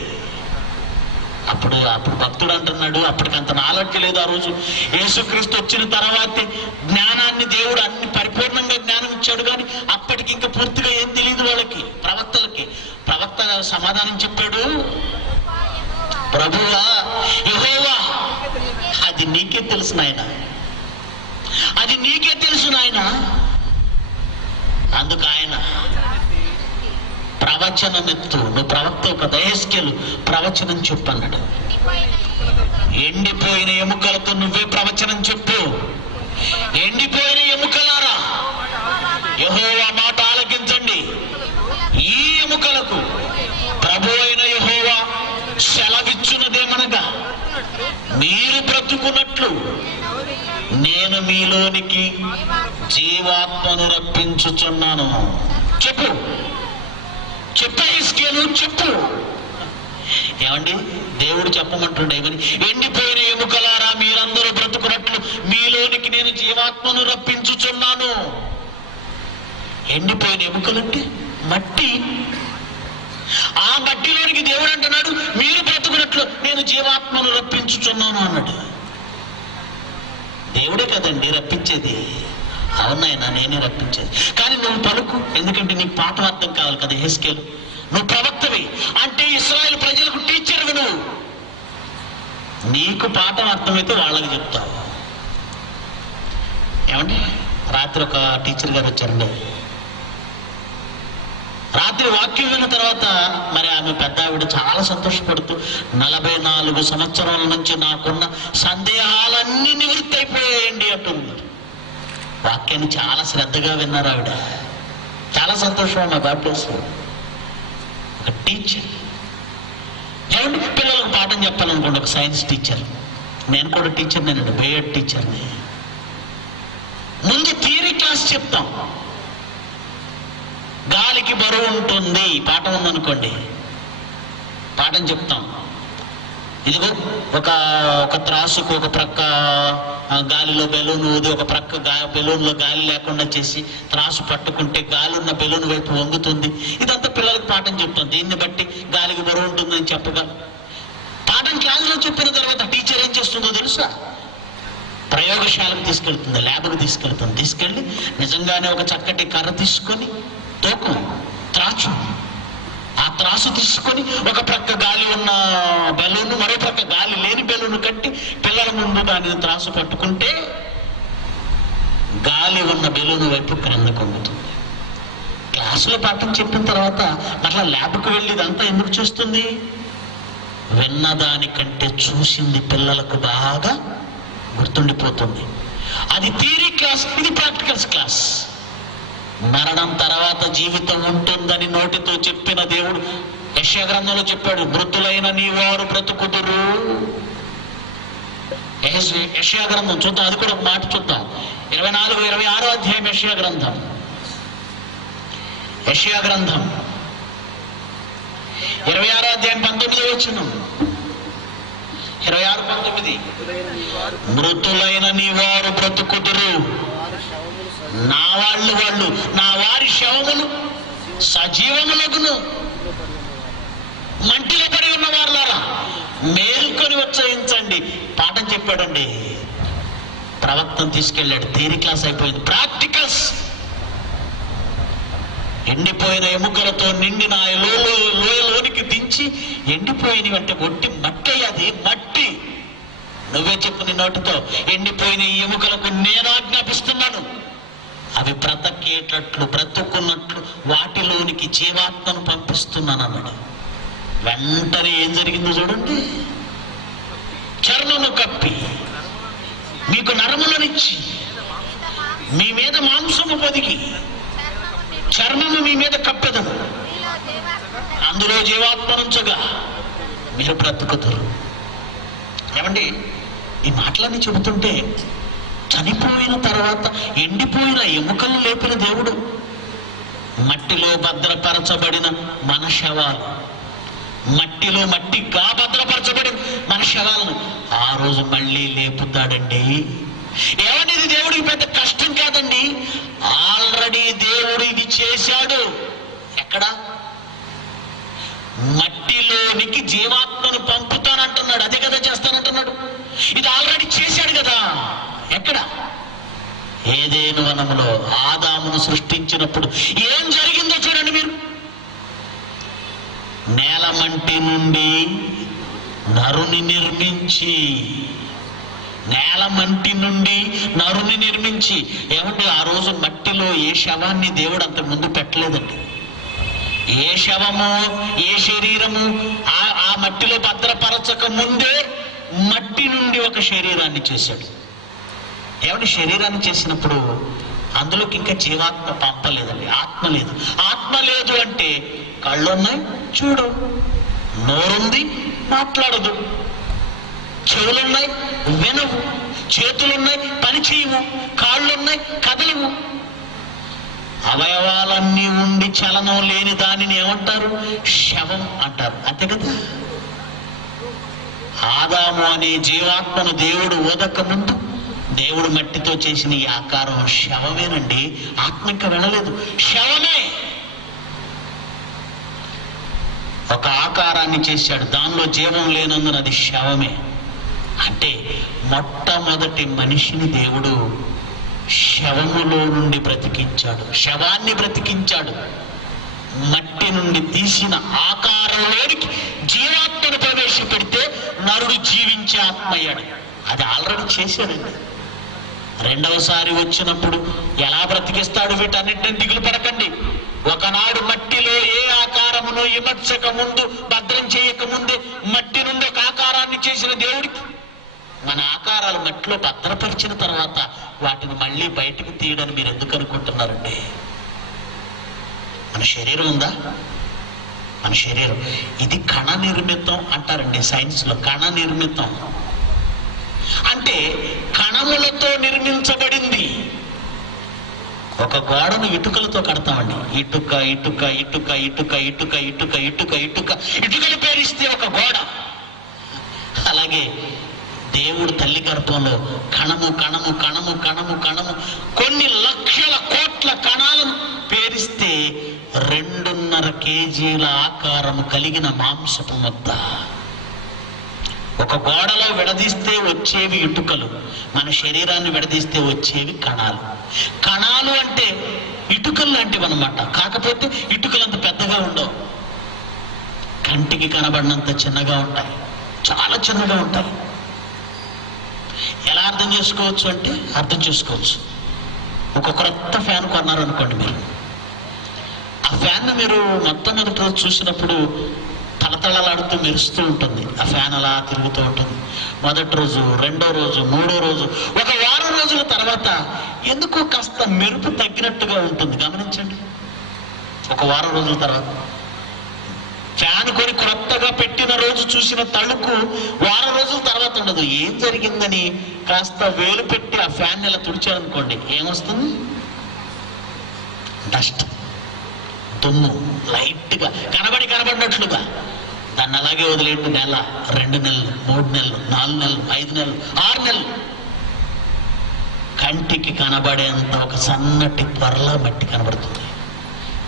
అప్పుడు భక్తుడు అంటున్నాడు, అప్పటికంత నాలెడ్జ్ లేదు ఆ రోజు. యేసుక్రీస్తు వచ్చిన తర్వాతే జ్ఞానాన్ని దేవుడు అన్ని పరిపూర్ణంగా జ్ఞానం ఇచ్చాడు, కానీ అప్పటికి ఇంకా పూర్తిగా ఏం తెలియదు వాళ్ళకి, ప్రవక్తలకి. ప్రవక్త సమాధానం చెప్పాడు, ప్రభువా, యెహోవా, అది నీకే తెలుసు నాయన, అది నీకే తెలుసు నాయన. అందుకు ఆయన ప్రవచనమెత్తు, నువ్వు ప్రవక్తవు కదా, యెహెజ్కేలు ప్రవచనం చెప్పు అన్నాడు. ఎండిపోయిన ఎముకలతో నువ్వే ప్రవచనం చెప్పు. ఎండిపోయిన ఎముకలారా, యెహోవా మాట ఆలకించండి. ఈ ఎముకలకు ప్రభు అయిన యెహోవా సెలవిచ్చున్నదేమనగా, మీరు బ్రతుకున్నట్లు నేను మీలోనికి జీవాత్మను రప్పించుచున్నాను. చెప్పు యెహెజ్కేలు, చెప్పు. ఏమండి, దేవుడు చెప్పమంటుండే ఏమని? ఎండిపోయిన ఎముకలారా మీరందరూ బ్రతుకున్నట్లు మీలోనికి నేను జీవాత్మను రప్పించుచున్నాను. ఎండిపోయిన ఎముకలంటే మట్టి. ఆ మట్టిలోనికి దేవుడు అంటున్నాడు మీరు బ్రతుకున్నట్లు నేను జీవాత్మను రప్పించుచున్నాను అన్నాడు. దేవుడే కదండి రప్పించేది. అవునాయన, నేనే రప్పించేది. కానీ నువ్వు పలుకు, ఎందుకంటే నీకు పాఠం అర్థం కావాలి కదా. హెస్కేలు, నువ్వు ప్రవక్తవి అంటే ఇశ్రాయేలు ప్రజలకు టీచర్వి. నువ్వు నీకు పాఠం అర్థమైతే వాళ్ళకి చెప్తావు. ఏమండి, రాత్రి ఒక టీచర్ గారు వచ్చారండి. రాత్రి వాక్యం విన్న తర్వాత మరి ఆమె పెద్ద ఆవిడ చాలా సంతోషపడుతూ 44 సంవత్సరాల నుంచి నాకున్న సందేహాలన్నీ నివృత్తి అయిపోయాయండి అంటున్నారు. వాక్యాన్ని చాలా శ్రద్ధగా విన్నారు ఆవిడ. చాలా సంతోషం. మా బాప్టిస్ట్ ఒక టీచర్. ఏమంటే పిల్లలకు పాఠం చెప్పాలనుకోండి, ఒక సైన్స్ టీచర్. నేను కూడా టీచర్, నేను బేయడ్ టీచర్ని. ముందు థియరీ క్లాస్ చెప్తాం. గాలికి బరువు ఉంటుంది పాఠం ఉందనుకోండి, పాఠం చెప్తాం. ఇదిగో ఒక త్రాసుకు ఒక ప్రక్క గాలిలో బెలూన్ ఊది, ఒక ప్రక్క బెలూన్లో గాలి లేకుండా చేసి త్రాసు పట్టుకుంటే గాలి ఉన్న బెలూన్ వైపు వంగుతుంది. ఇదంతా పిల్లలకు పాఠం చెప్తాం. దీన్ని బట్టి గాలికి బరువు ఉంటుందని చెప్పగా పాఠం క్లాసులో చెప్పిన తర్వాత టీచర్ ఏం చేస్తుందో తెలుసా? ప్రయోగశాలకు తీసుకెళ్తుంది, ల్యాబ్కి తీసుకెళ్తుంది. తీసుకెళ్ళి నిజంగానే ఒక చక్కటి కర్ర తీసుకొని తోకం త్రాసు, ఆ త్రాసు తీసుకొని ఒక ప్రక్క గాలి ఉన్న బెలూన్, మరో ప్రక్క గాలి లేని బెలూన్ కట్టి పిల్లల ముందు దానిని త్రాసు పట్టుకుంటే గాలి ఉన్న బెలూన్ వైపు క్రిందకు వంగుతుంది. క్లాసులో పాఠం చెప్పిన తర్వాత మళ్ళా ల్యాబ్కి వెళ్ళి ఇదంతా ఎందుకు చూస్తుంది? విన్నదానికంటే చూసింది పిల్లలకు బాగా గుర్తుండిపోతుంది. అది థియరీ క్లాస్, ఇది ప్రాక్టికల్స్ క్లాస్. మరణం తర్వాత జీవితం ఉంటుందని నోటితో చెప్పిన దేవుడు యెషయా గ్రంథంలో చెప్పాడు, మృతులైన నీ వారు బ్రతుకుదురు. యెషయా గ్రంథం చూద్దాం, అది కూడా ఒక మాట చూద్దాం. 24-26 అధ్యాయం యెషయా గ్రంథం. యెషయా గ్రంథం 26 అధ్యాయం 19వ వచనం. 26:19 మృతులైన నీ వారు బ్రతుకుదురు, నా వారి శవములు సజీవములగును. మంటిలో పడి ఉన్న వారులారా మేల్కొని ఉచ్చరించండి. పాఠం చెప్పాడండి, ప్రవక్తను తీసుకెళ్ళాడు. థియరీ క్లాస్ అయిపోయింది. ప్రాక్టికల్స్. ఎండిపోయిన ఎముకలతో నిండిన లోయలోనికి దించి, ఎండిపోయినవి అంటే ఒట్టి మట్టి, అది మట్టి. నువ్వే చెప్పు నీ నోటితో, ఎండిపోయిన ఈ ఎముకలకు నేను ఆజ్ఞాపిస్తున్నాను, అవి బ్రతకేటట్లు బ్రతుకున్నట్లు వాటిలోనికి జీవాత్మను పంపిస్తున్నాను అన్నాడు. వెంటనే ఏం జరిగిందో చూడండి. చర్మము కప్పి మీకు నరములనిచ్చి మీ మీద మాంసము పొదిగి చర్మము మీ మీద కప్పెదను, అందులో జీవాత్మనుంచగా మీరు బ్రతుకుతారు. ఏమండి, ఈ మాటలన్నీ చెబుతుంటే చనిపోయిన తర్వాత ఎండిపోయిన ఎముకలు లేపిన దేవుడు మట్టిలో భద్రపరచబడిన మన శవాలు, మట్టిలో మట్టిగా భద్రపరచబడిన మన శవాలను ఆ రోజు మళ్ళీ లేపుతాడండి. ఏమనేది దేవుడికి పెద్ద కష్టం కాదండి. ఆల్రెడీ దేవుడు ఇది చేశాడు. ఎక్కడ? మట్టిలోనికి జీవాత్మను పంపుతానంటున్నాడు. అదే కదా చేస్తానంటున్నాడు. ఇది ఆల్రెడీ చేశాడు కదా. ఎక్కడ? ఏదెను వనములో ఆదామును సృష్టించినప్పుడు ఏం జరిగిందో చూడండి మీరు. నేలమంటి నుండి నరుని నిర్మించి, నేలమంటి నుండి నరుని నిర్మించి. ఏమంటే ఆ రోజు మట్టిలో ఏ శవాన్ని దేవుడు అంత ముందు పెట్టలేదండి. ఏ శవము, ఏ శరీరము ఆ మట్టిలో భద్రపరచక ముందే మట్టి నుండి ఒక శరీరాన్ని చేశాడు. ఏమంటే శరీరాన్ని చేసినప్పుడు అందులోకి ఇంకా జీవాత్మ పంపలేదండి. ఆత్మ లేదు. ఆత్మ లేదు అంటే కళ్ళున్నాయి చూడు, నోరుంది మాట్లాడదు, చెవులున్నాయి వినవు, చేతులున్నాయి పని చేయవు, కాళ్ళున్నాయి కదలవు. అవయవాలన్నీ ఉండి చలనం లేని దానిని ఏమంటారు? శవం అంటారు. అంతే కదా. ఆదాము అనే జీవాత్మను దేవుడు ఊదక ముందు దేవుడు మట్టితో చేసిన ఈ ఆకారం శవమేనండి. ఆత్మ ఇంకా వెళ్ళలేదు, శవమే. ఒక ఆకారాన్ని చేశాడు, దానిలో జీవం లేనందున అది శవమే. అంటే మొట్టమొదటి మనిషిని దేవుడు శవములో నుండి బ్రతికించాడు, శవాన్ని బ్రతికించాడు. మట్టి నుండి తీసిన ఆకారంలోనికి జీవాత్మను ప్రవేశపెడితే నరుడు జీవించే ఆత్మయ్యాడు. అది ఆల్రెడీ చేశాడండి. రెండవసారి వచ్చినప్పుడు ఎలా బ్రతికిస్తాడు? వీటన్నిటిని దిగులు పడకండి. ఒకనాడు మట్టిలో ఏ ఆకారమును ఇమర్చక ముందు, భద్రం చేయక ముందే మట్టి నుండి ఒక ఆకారాన్ని చేసిన దేవుడికి మన ఆకారాలు మట్టిలో భద్రపరిచిన తర్వాత వాటిని మళ్ళీ బయటకు తీయడని మీరు ఎందుకు అనుకుంటున్నారండి? మన శరీరం ఉందా? మన శరీరం ఇది కణ నిర్మితం అంటారండి సైన్స్లో. కణ నిర్మితం అంటే కణములతో నిర్మించబడింది. ఒక గోడను ఇటుకలతో కడతామండి. ఇటుక ఇటుక ఇటుక ఇటుక ఇటుక ఇటుక ఇటుక ఇటుక ఇటుకలు పేరిస్తే ఒక గోడ. అలాగే దేవుడు తల్లి గర్భంలో కణము కణము కణము కణము కణము కొన్ని లక్షల కోట్ల కణాలను పేరిస్తే 2.5 కేజీల ఆకారము కలిగిన మాంసపు ముద్ద. ఒక గోడలో విడదీస్తే వచ్చేవి ఇటుకలు, మన శరీరాన్ని విడదీస్తే వచ్చేవి కణాలు. కణాలు అంటే ఇటుకలు లాంటివి అన్నమాట. కాకపోతే ఇటుకలంత పెద్దగా ఉండవు, కంటికి కనబడినంత చిన్నగా ఉంటాయి, చాలా చిన్నగా ఉంటాయి. ఎలా అర్థం చేసుకోవచ్చు అంటే అర్థం చేసుకోవచ్చు. ఒక క్రొత్త ఫ్యాన్ కొన్నారనుకోండి మీరు. ఆ ఫ్యాన్ మీరు మొట్టమొదటి రోజు చూసినప్పుడు తలతళలాడుతూ మెరుస్తూ ఉంటుంది. ఆ ఫ్యాన్ అలా తిరుగుతూ ఉంటుంది. మొదటి రోజు, రెండో రోజు, మూడో రోజు, ఒక వారం రోజుల తర్వాత ఎందుకో కాస్త మెరుపు తగ్గినట్టుగా ఉంటుంది. గమనించండి. ఒక వారం రోజుల తర్వాత ఫ్యాన్ కొని క్రొత్తగా పెట్టిన రోజు చూసిన తళుకు వారం రోజుల తర్వాత ఉండదు. ఏం జరిగిందని కాస్త వేలు పెట్టి ఆ ఫ్యాన్ ఇలా తుడిచారనుకోండి, ఏమొస్తుంది? డస్ట్, దుమ్ము, లైట్గా కనబడినట్లుగా. దాన్ని అలాగే వదిలేండి. నెల, 2 నెలలు, 3 నెలలు, 4 నెలలు, 5 నెలలు, 6 నెలలు, కంటికి కనబడేంత ఒక సన్నటి పొరలా మట్టి కనబడుతుంది.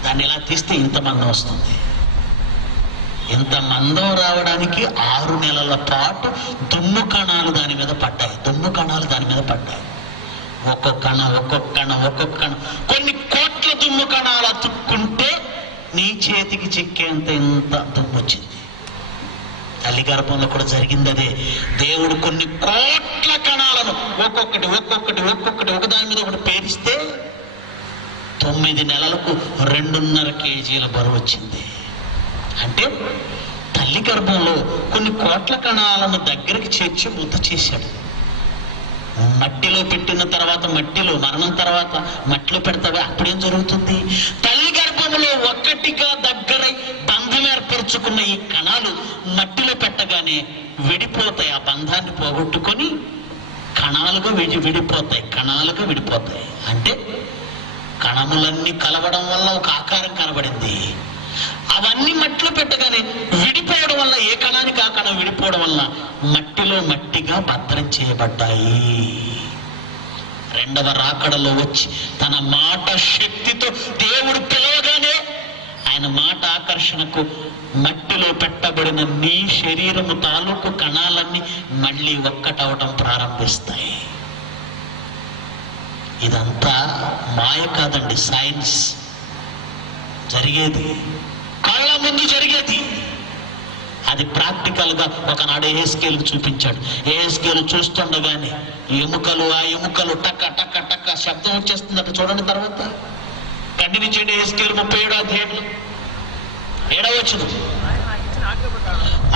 దాన్ని ఇలా తీస్తే ఇంత మందం వస్తుంది. ఇంత మందం రావడానికి 6 నెలల పాటు దుమ్ము కణాలు దాని మీద పడ్డాయి. దుమ్ము కణాలు దాని మీద పడ్డాయి. ఒక్కొక్క కణం ఒక్కొక్క కణం ఒక్కొక్క కణం కొన్ని కోట్ల దుమ్ము కణాలు అతుక్కుంటే నీ చేతికి చిక్కేంత ఇంత దుమ్ము వచ్చింది. తల్లి గర్భంలో కూడా జరిగింది అదే. దేవుడు కొన్ని కోట్ల కణాలను ఒక్కొక్కటి ఒక్కొక్కటి ఒక్కొక్కటి ఒకదాని మీద ఒకటి పేరిస్తే 9 నెలలకు 2.5 కేజీల బరువు వచ్చింది. అంటే తల్లి గర్భంలో కొన్ని కోట్ల కణాలను దగ్గరికి చేర్చి ముద్ద చేశాడు. మట్టిలో పెట్టిన తర్వాత, మట్టిలో మరణం తర్వాత మట్టిలో పెడతావే, అప్పుడేం జరుగుతుంది? తల్లి గర్భంలో ఒక్కటిగా దగ్గరై బంధం ఏర్పరచుకున్న ఈ కణాలు మట్టిలో పెట్టగానే విడిపోతాయి. ఆ బంధాన్ని పోగొట్టుకొని కణాలుగా విడిపోతాయి, కణాలుగా విడిపోతాయి. అంటే కణములన్నీ కలవడం వల్ల ఒక ఆకారం కనబడింది. అవన్నీ మట్టిలో పెట్టగానే విడిపోవడం వల్ల, ఏ కణానికి ఆ కణం విడిపోవడం వల్ల మట్టిలో మట్టిగా భద్రం చేయబడ్డాయి. రెండవ రాకడలో వచ్చి తన మాట శక్తితో దేవుడు పిలవగానే ఆయన మాట ఆకర్షణకు మట్టిలో పెట్టబడిన నీ శరీరము తాలూకు కణాలన్నీ మళ్ళీ ఒక్కటవడం ప్రారంభిస్తాయి. ఇదంతా మాయ కాదండి, సైన్స్. జరిగేది, కళ్ళ ముందు జరిగేది. అది ప్రాక్టికల్ గా ఒకనాడు ఏహెస్కేలు చూపించాడు. ఏహెస్కేలు చూస్తుండగానే ఎముకలు, ఆ ఎముకలు టక్క టక్క టక్క శబ్దం వచ్చేస్తుందట. చూడండి తర్వాత కంటిన్యూచేయండి. ఏహెస్కేలు 37వ అధ్యాయంలో 7వ వచనం.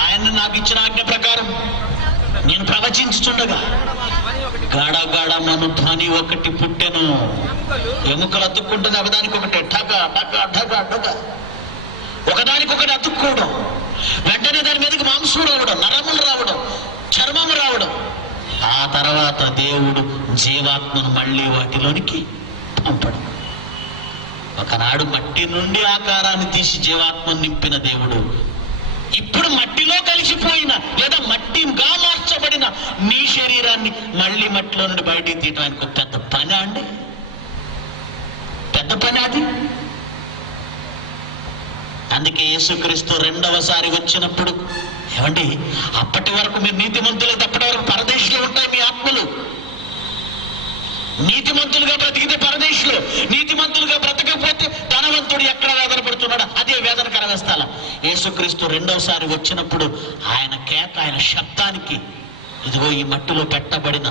ఆయన నాకు ఇచ్చిన ఆజ్ఞ ప్రకారం నేను ప్రవచించుచుండగా గడగడమను ధ్వని ఒకటి పుట్టెను. ఎముకలు అతుక్కుంటుంది, ఒకదానికి ఒకటి ఢగ ఢగ ఢగ ఢగ, ఒకదానికొకటి అతుక్కోవడం. వెంటనే దాని మీదకి మాంసం రావడం, నరములు రావడం, చర్మము రావడం. ఆ తర్వాత దేవుడు జీవాత్మను మళ్ళీ వాటిలోనికి పంపడం. ఒకనాడు మట్టి నుండి ఆకారాన్ని తీసి జీవాత్మను నింపిన దేవుడు ఇప్పుడు మట్టిలో కలిసిపోయిన లేదా మట్టిగా మార్చబడిన నీ శరీరాన్ని మళ్ళీ మట్టిలో నుండి బయటికి తీయడానికి ఒక పెద్ద పని అండి, పెద్ద పని అది. అందుకే యేసుక్రీస్తు రెండవసారి వచ్చినప్పుడు, ఏమండి అప్పటి వరకు మీరు నీతిమంతులైతే అప్పటి వరకు పరదేశంలో ఉంటాయి మీ ఆత్మలు. నీతిమంతులుగా బ్రతికితే పరదేశంలో, నీతిమంతులుగా బ్రతకపోతే ధనవంతుడు ఎక్కడ వేదన పడుతున్నాడు అదే వేదనకరమైన స్థలం. యేసుక్రీస్తు రెండవసారి వచ్చినప్పుడు ఆయన కేక, ఆయన శబ్దానికి ఇదిగో ఈ మట్టిలో పెట్టబడిన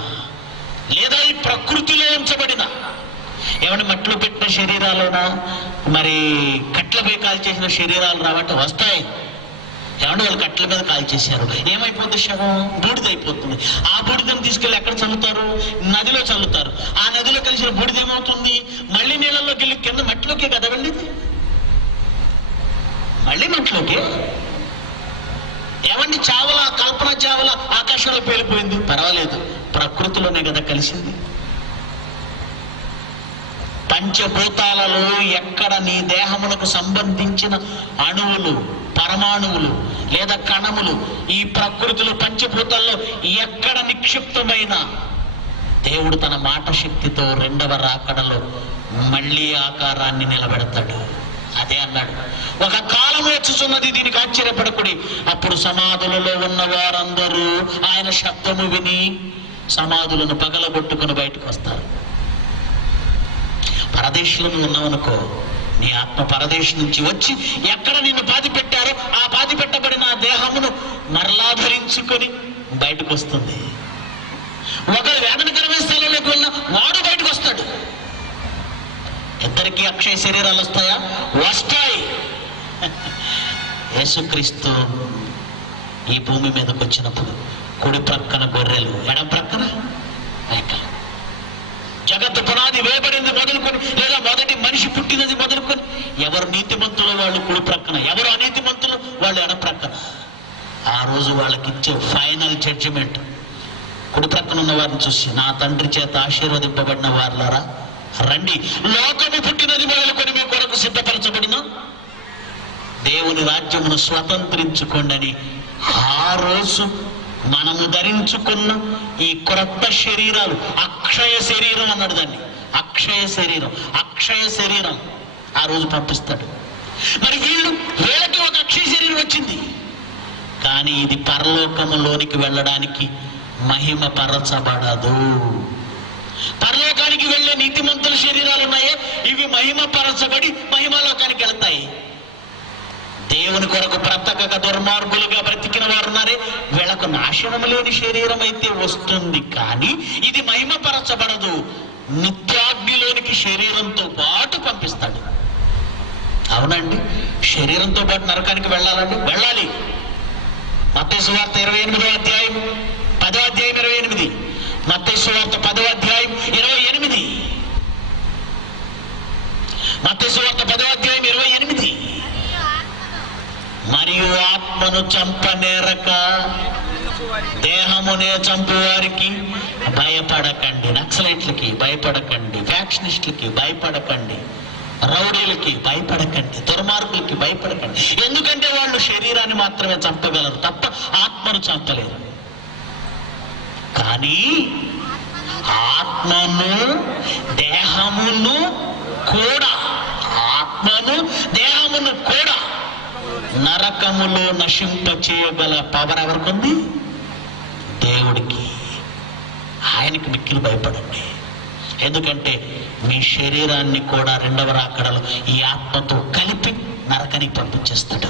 లేదా ఈ ప్రకృతిలో ఉంచబడిన, ఏమంటే మట్టిలో పెట్టిన శరీరాలోనా మరి కట్లపై కాల్చేసిన శరీరాలు రావంటే వస్తాయి. ఏమంటే వాళ్ళు కట్ల మీద కాల్చేశారు, ఏమైపోతుంది? శవం బూడిదైపోతుంది. ఆ బూడిదని తీసుకెళ్ళి ఎక్కడ చల్లుతారు? నదిలో చల్లుతారు. ఆ నదిలో కలిసిన బూడిద ఏమవుతుంది? మళ్ళీ నీళ్ళలోకి వెళ్ళి కింద మట్టిలోకే కదా వెళ్ళింది, మళ్ళీ మట్టిలోకే. ఏమండి చావల, కల్పన చావల ఆకాశంలో పేలిపోయింది, పర్వాలేదు, ప్రకృతిలోనే కదా కలిసింది. పంచభూతాలలో ఎక్కడ నీ దేహమునకు సంబంధించిన అణువులు, పరమాణువులు లేదా కణములు ఈ ప్రకృతిలో పంచభూతాల్లో ఎక్కడ నిక్షిప్తమైన దేవుడు తన మాట శక్తితో రెండవ రాకడలో మళ్ళీ ఆకారాన్ని నిలబెడతాడు. అదే అన్నాడు, ఒక కాలం వచ్చుచున్నది, దీనికి ఆశ్చర్యపడకుడి, అప్పుడు సమాధులలో ఉన్న వారందరూ ఆయన శబ్దము విని సమాధులను పగలగొట్టుకుని బయటకు వస్తారు. పరదేశంలో ఉన్నావనుకో, నీ ఆత్మ పరదేశం నుంచి వచ్చి ఎక్కడ నిన్ను బాధి పెట్టారో ఆ బాధి పెట్టబడిన దేహమును మరలా ధరించుకొని బయటకు వస్తుంది. ఒకరు వేదనకరమైన స్థలంలోకి వెళ్ళినా వాడు బయటకు వస్తాడు. ఇద్దరికి అక్షయ శరీరాలు వస్తాయా? వస్తాయి. యేసుక్రీస్తు ఈ భూమి మీదకి వచ్చినప్పుడు కుడి ప్రక్కన గొర్రెలు, ఎడం ప్రక్కన మేకలు. జగత్తు పునాది వేయబడింది మొదలుకొని లేదా మొదటి మనిషి పుట్టినది మొదలుకొని ఎవరు నీతిమంతులు వాళ్ళు కుడి ప్రక్కన, ఎవరు అనీతిమంతులు వాళ్ళు ఎడం ప్రక్కన. ఆ రోజు వాళ్ళకి ఇచ్చే ఫైనల్ జడ్జిమెంట్, కుడి ప్రక్కన ఉన్న వారిని చూసి, నా తండ్రి చేత ఆశీర్వదింపబడిన వారులారా రండి, లోకము పుట్టినది మొదలుకొని మీ కొరకు సిద్ధపరచబడిన దేవుని రాజ్యమును స్వతంత్రించుకోండి అని ఆ రోజు మనము ధరించుకున్న ఈ క్రొత్త శరీరాలు, అక్షయ శరీరం అన్నాడు దాన్ని, అక్షయ శరీరం, అక్షయ శరీరం ఆ రోజు పంపిస్తాడు. మరి వీళ్ళకి ఒక అక్షయ శరీరం వచ్చింది, కానీ ఇది పరలోకములోనికి వెళ్ళడానికి మహిమ పరచబడదు. పరలోకానికి వెళ్ళే నీతిమంతుల శరీరాలు ఉన్నాయే, ఇవి మహిమ పరచబడి మహిమలోకానికి వెళ్తాయి. దేవుని కొరకు బ్రతకక దుర్మార్గులుగా బ్రతికిన వారు ఉన్నారే, వీళ్ళకు నాశనం లేని శరీరం అయితే వస్తుంది, కానీ ఇది మహిమపరచబడదు. నిత్యాగ్నిలోనికి శరీరంతో పాటు పంపిస్తాడు. అవునండి, శరీరంతో పాటు నరకానికి వెళ్ళాలండి, వెళ్ళాలి. మత్తయి సువార్త 28వ అధ్యాయం 10వ అధ్యాయం 28, మత్తయి సువార్త 10వ అధ్యాయం 28, మత్తయి సువార్త 10వ అధ్యాయం 28. మరియు ఆత్మను చంపనేరక దేహమునే చంపువారికి భయపడకండి, నక్సలైట్లకి భయపడకండి, ఫ్యాక్షనిస్టులకి భయపడకండి, రౌడీలకి భయపడకండి, దుర్మార్గులకి భయపడకండి. ఎందుకంటే వాళ్ళు శరీరాన్ని మాత్రమే చంపగలరు తప్ప ఆత్మను చంపలేరు. కానీ ఆత్మను దేహమును కూడా, ఆత్మను దేహమును కూడా నరకములో నశింప చేయగల పవర్ ఎవరికుంది? దేవుడికి. ఆయనకి మిక్కిలి భయపడండి. ఎందుకంటే మీ శరీరాన్ని కూడా రెండవ రాకడలో ఈ ఆత్మతో కలిపి నరకానికి పంపించేస్తాడు.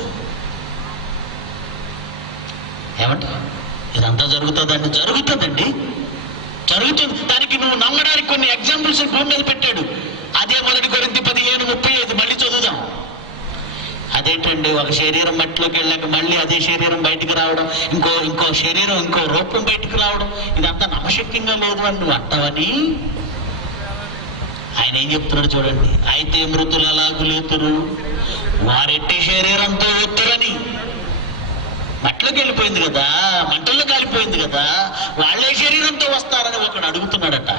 ఏమంటే ఇదంతా జరుగుతుందండి, జరుగుతుందండి, జరుగుతుంది. దానికి నువ్వు నమ్మడానికి కొన్ని ఎగ్జాంపుల్స్ భూమి మీద పెట్టాడు. అదే 1 కొరింథీ 15:35 మళ్ళీ చదువుదాం. అదేంటండి, ఒక శరీరం మట్టిలోకి వెళ్ళాక మళ్ళీ అదే శరీరం బయటికి రావడం, ఇంకో శరీరం ఇంకో రూపం బయటికి రావడం, ఇదంతా నమ్మశక్యంగా లేదు అని నువ్వు అంటావని ఆయన ఏం చెప్తున్నాడు చూడండి. అయితే మృతులు ఎలాగు లేతురు, వారెట్టి శరీరంతో వద్దురని. మట్టిలోకి వెళ్ళిపోయింది కదా, మంటల్లో కాలిపోయింది కదా, వాళ్ళే శరీరంతో వస్తారని ఒకడు అడుగుతున్నాడట.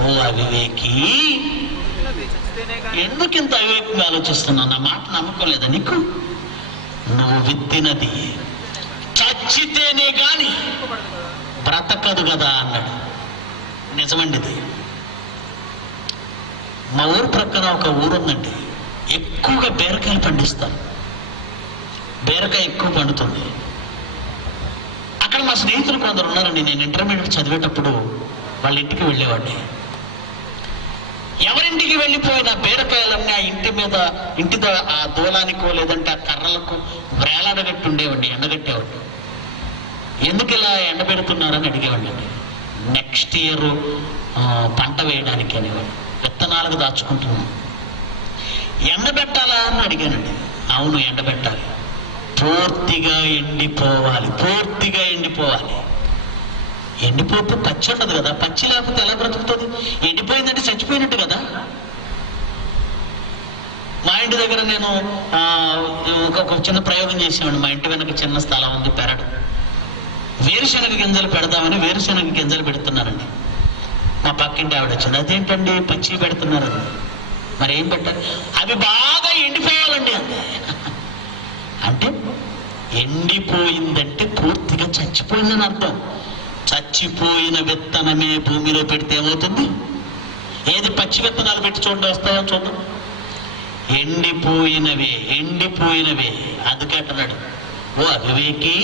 ఓ అవివేకి, ఎందుకు ఇంత అవివేకంగా ఆలోచిస్తున్నా? నా మాట నమ్మకం లేదా నీకు? నువ్వు విత్తినది చచ్చితేనే గాని బ్రతకదు కదా అన్నాడు. నిజమండి ఇది. మా ఊరు ప్రక్కన ఒక ఊరుందండి, ఎక్కువగా బీరకాయలు పండిస్తారు. బీరకాయ ఎక్కువ పండుతుంది. అక్కడ మా స్నేహితులు కొందరు ఉన్నారండి. నేను ఇంటర్మీడియట్ చదివేటప్పుడు వాళ్ళ ఇంటికి వెళ్ళేవాడిని. ఎవరింటికి వెళ్ళిపోయిన బీరకాయలన్నీ ఆ ఇంటి మీద, ఆ దూలానికో లేదంటే ఆ కర్రలకు వేలాడగట్టి ఉండేవాడిని, ఎండగట్టేవాడిని. ఎందుకు ఇలా ఎండబెడుతున్నారని అడిగేవాడిని. నెక్స్ట్ ఇయర్ పంట వేయడానికి అనేవాడు. విత్తనాలకు దాచుకుంటున్నాను. ఎండబెట్టాలా అని అడిగానండి. అవును, ఎండబెట్టాలి. పూర్తిగా ఎండిపోవాలి, పూర్తిగా ఎండిపోవాలి. ఎండిపోతే పచ్చి ఉండదు కదా. పచ్చి లేకపోతే ఎలా బ్రతుకుతుంది? ఎండిపోయిందంటే చచ్చిపోయినట్టు కదా. మా ఇంటి దగ్గర నేను ఒక చిన్న ప్రయోగం చేసేవాడిని. మా ఇంటి వెనక చిన్న స్థలం ఉంది, పెరడు. వేరుశనగ గింజలు పెడదామని వేరుశనగ గింజలు పెడుతున్నారండి. మా పక్కింటి ఆవిడ వచ్చింది. అదేంటండి పచ్చి పెడుతున్నారని. మరి ఏం పెట్టారు? అవి బాగా ఎండిపోవాలండి అంతే. అంటే ఎండిపోయిందంటే పూర్తిగా చచ్చిపోయిందని అర్థం. చచ్చిపోయిన విత్తనమే భూమిలో పెడితే ఏమవుతుంది? ఏది పచ్చి విత్తనాలు పెట్టి చూడండి, వస్తాయో చూద్దాం. ఎండిపోయినవే. అందుకే అంటున్నాడు, ఓ అవివేకి,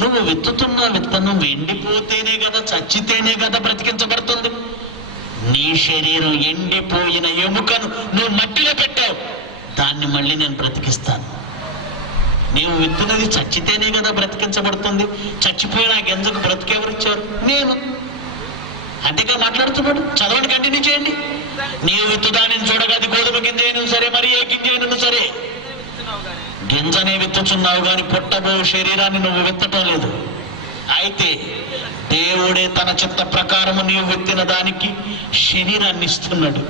నువ్వు విత్తుతున్న విత్తనం ఎండిపోతేనే కదా, చచ్చితేనే కదా బ్రతికించబడుతుంది. నీ శరీరం ఎండిపోయిన ఎముకను నువ్వు మట్టిలో పెట్టావు, దాన్ని మళ్ళీ నేను బ్రతికిస్తాను. నీవు విత్తున్నది చచ్చితేనే కదా బ్రతికించబడుతుంది. చచ్చిపోయిన ఆ గింజకు బ్రతికెవరిచ్చారు? నేను. అంతేగా మాట్లాడుతున్నాడు. చదవండి, కంటిన్యూ చేయండి. నీవు విత్తుదానిని చూడగా అది గోధుమ గింజ అయినా సరే, మరి ఏ గింజ అయినా సరే. గింజనే విత్తుచున్నావు గాని పుట్టబో శరీరాన్ని నువ్వు విత్తటం లేదు. అయితే దేవుడే తన చిత్త ప్రకారము నీవు విత్తిన దానికి శరీరాన్ని ఇస్తున్నాడు.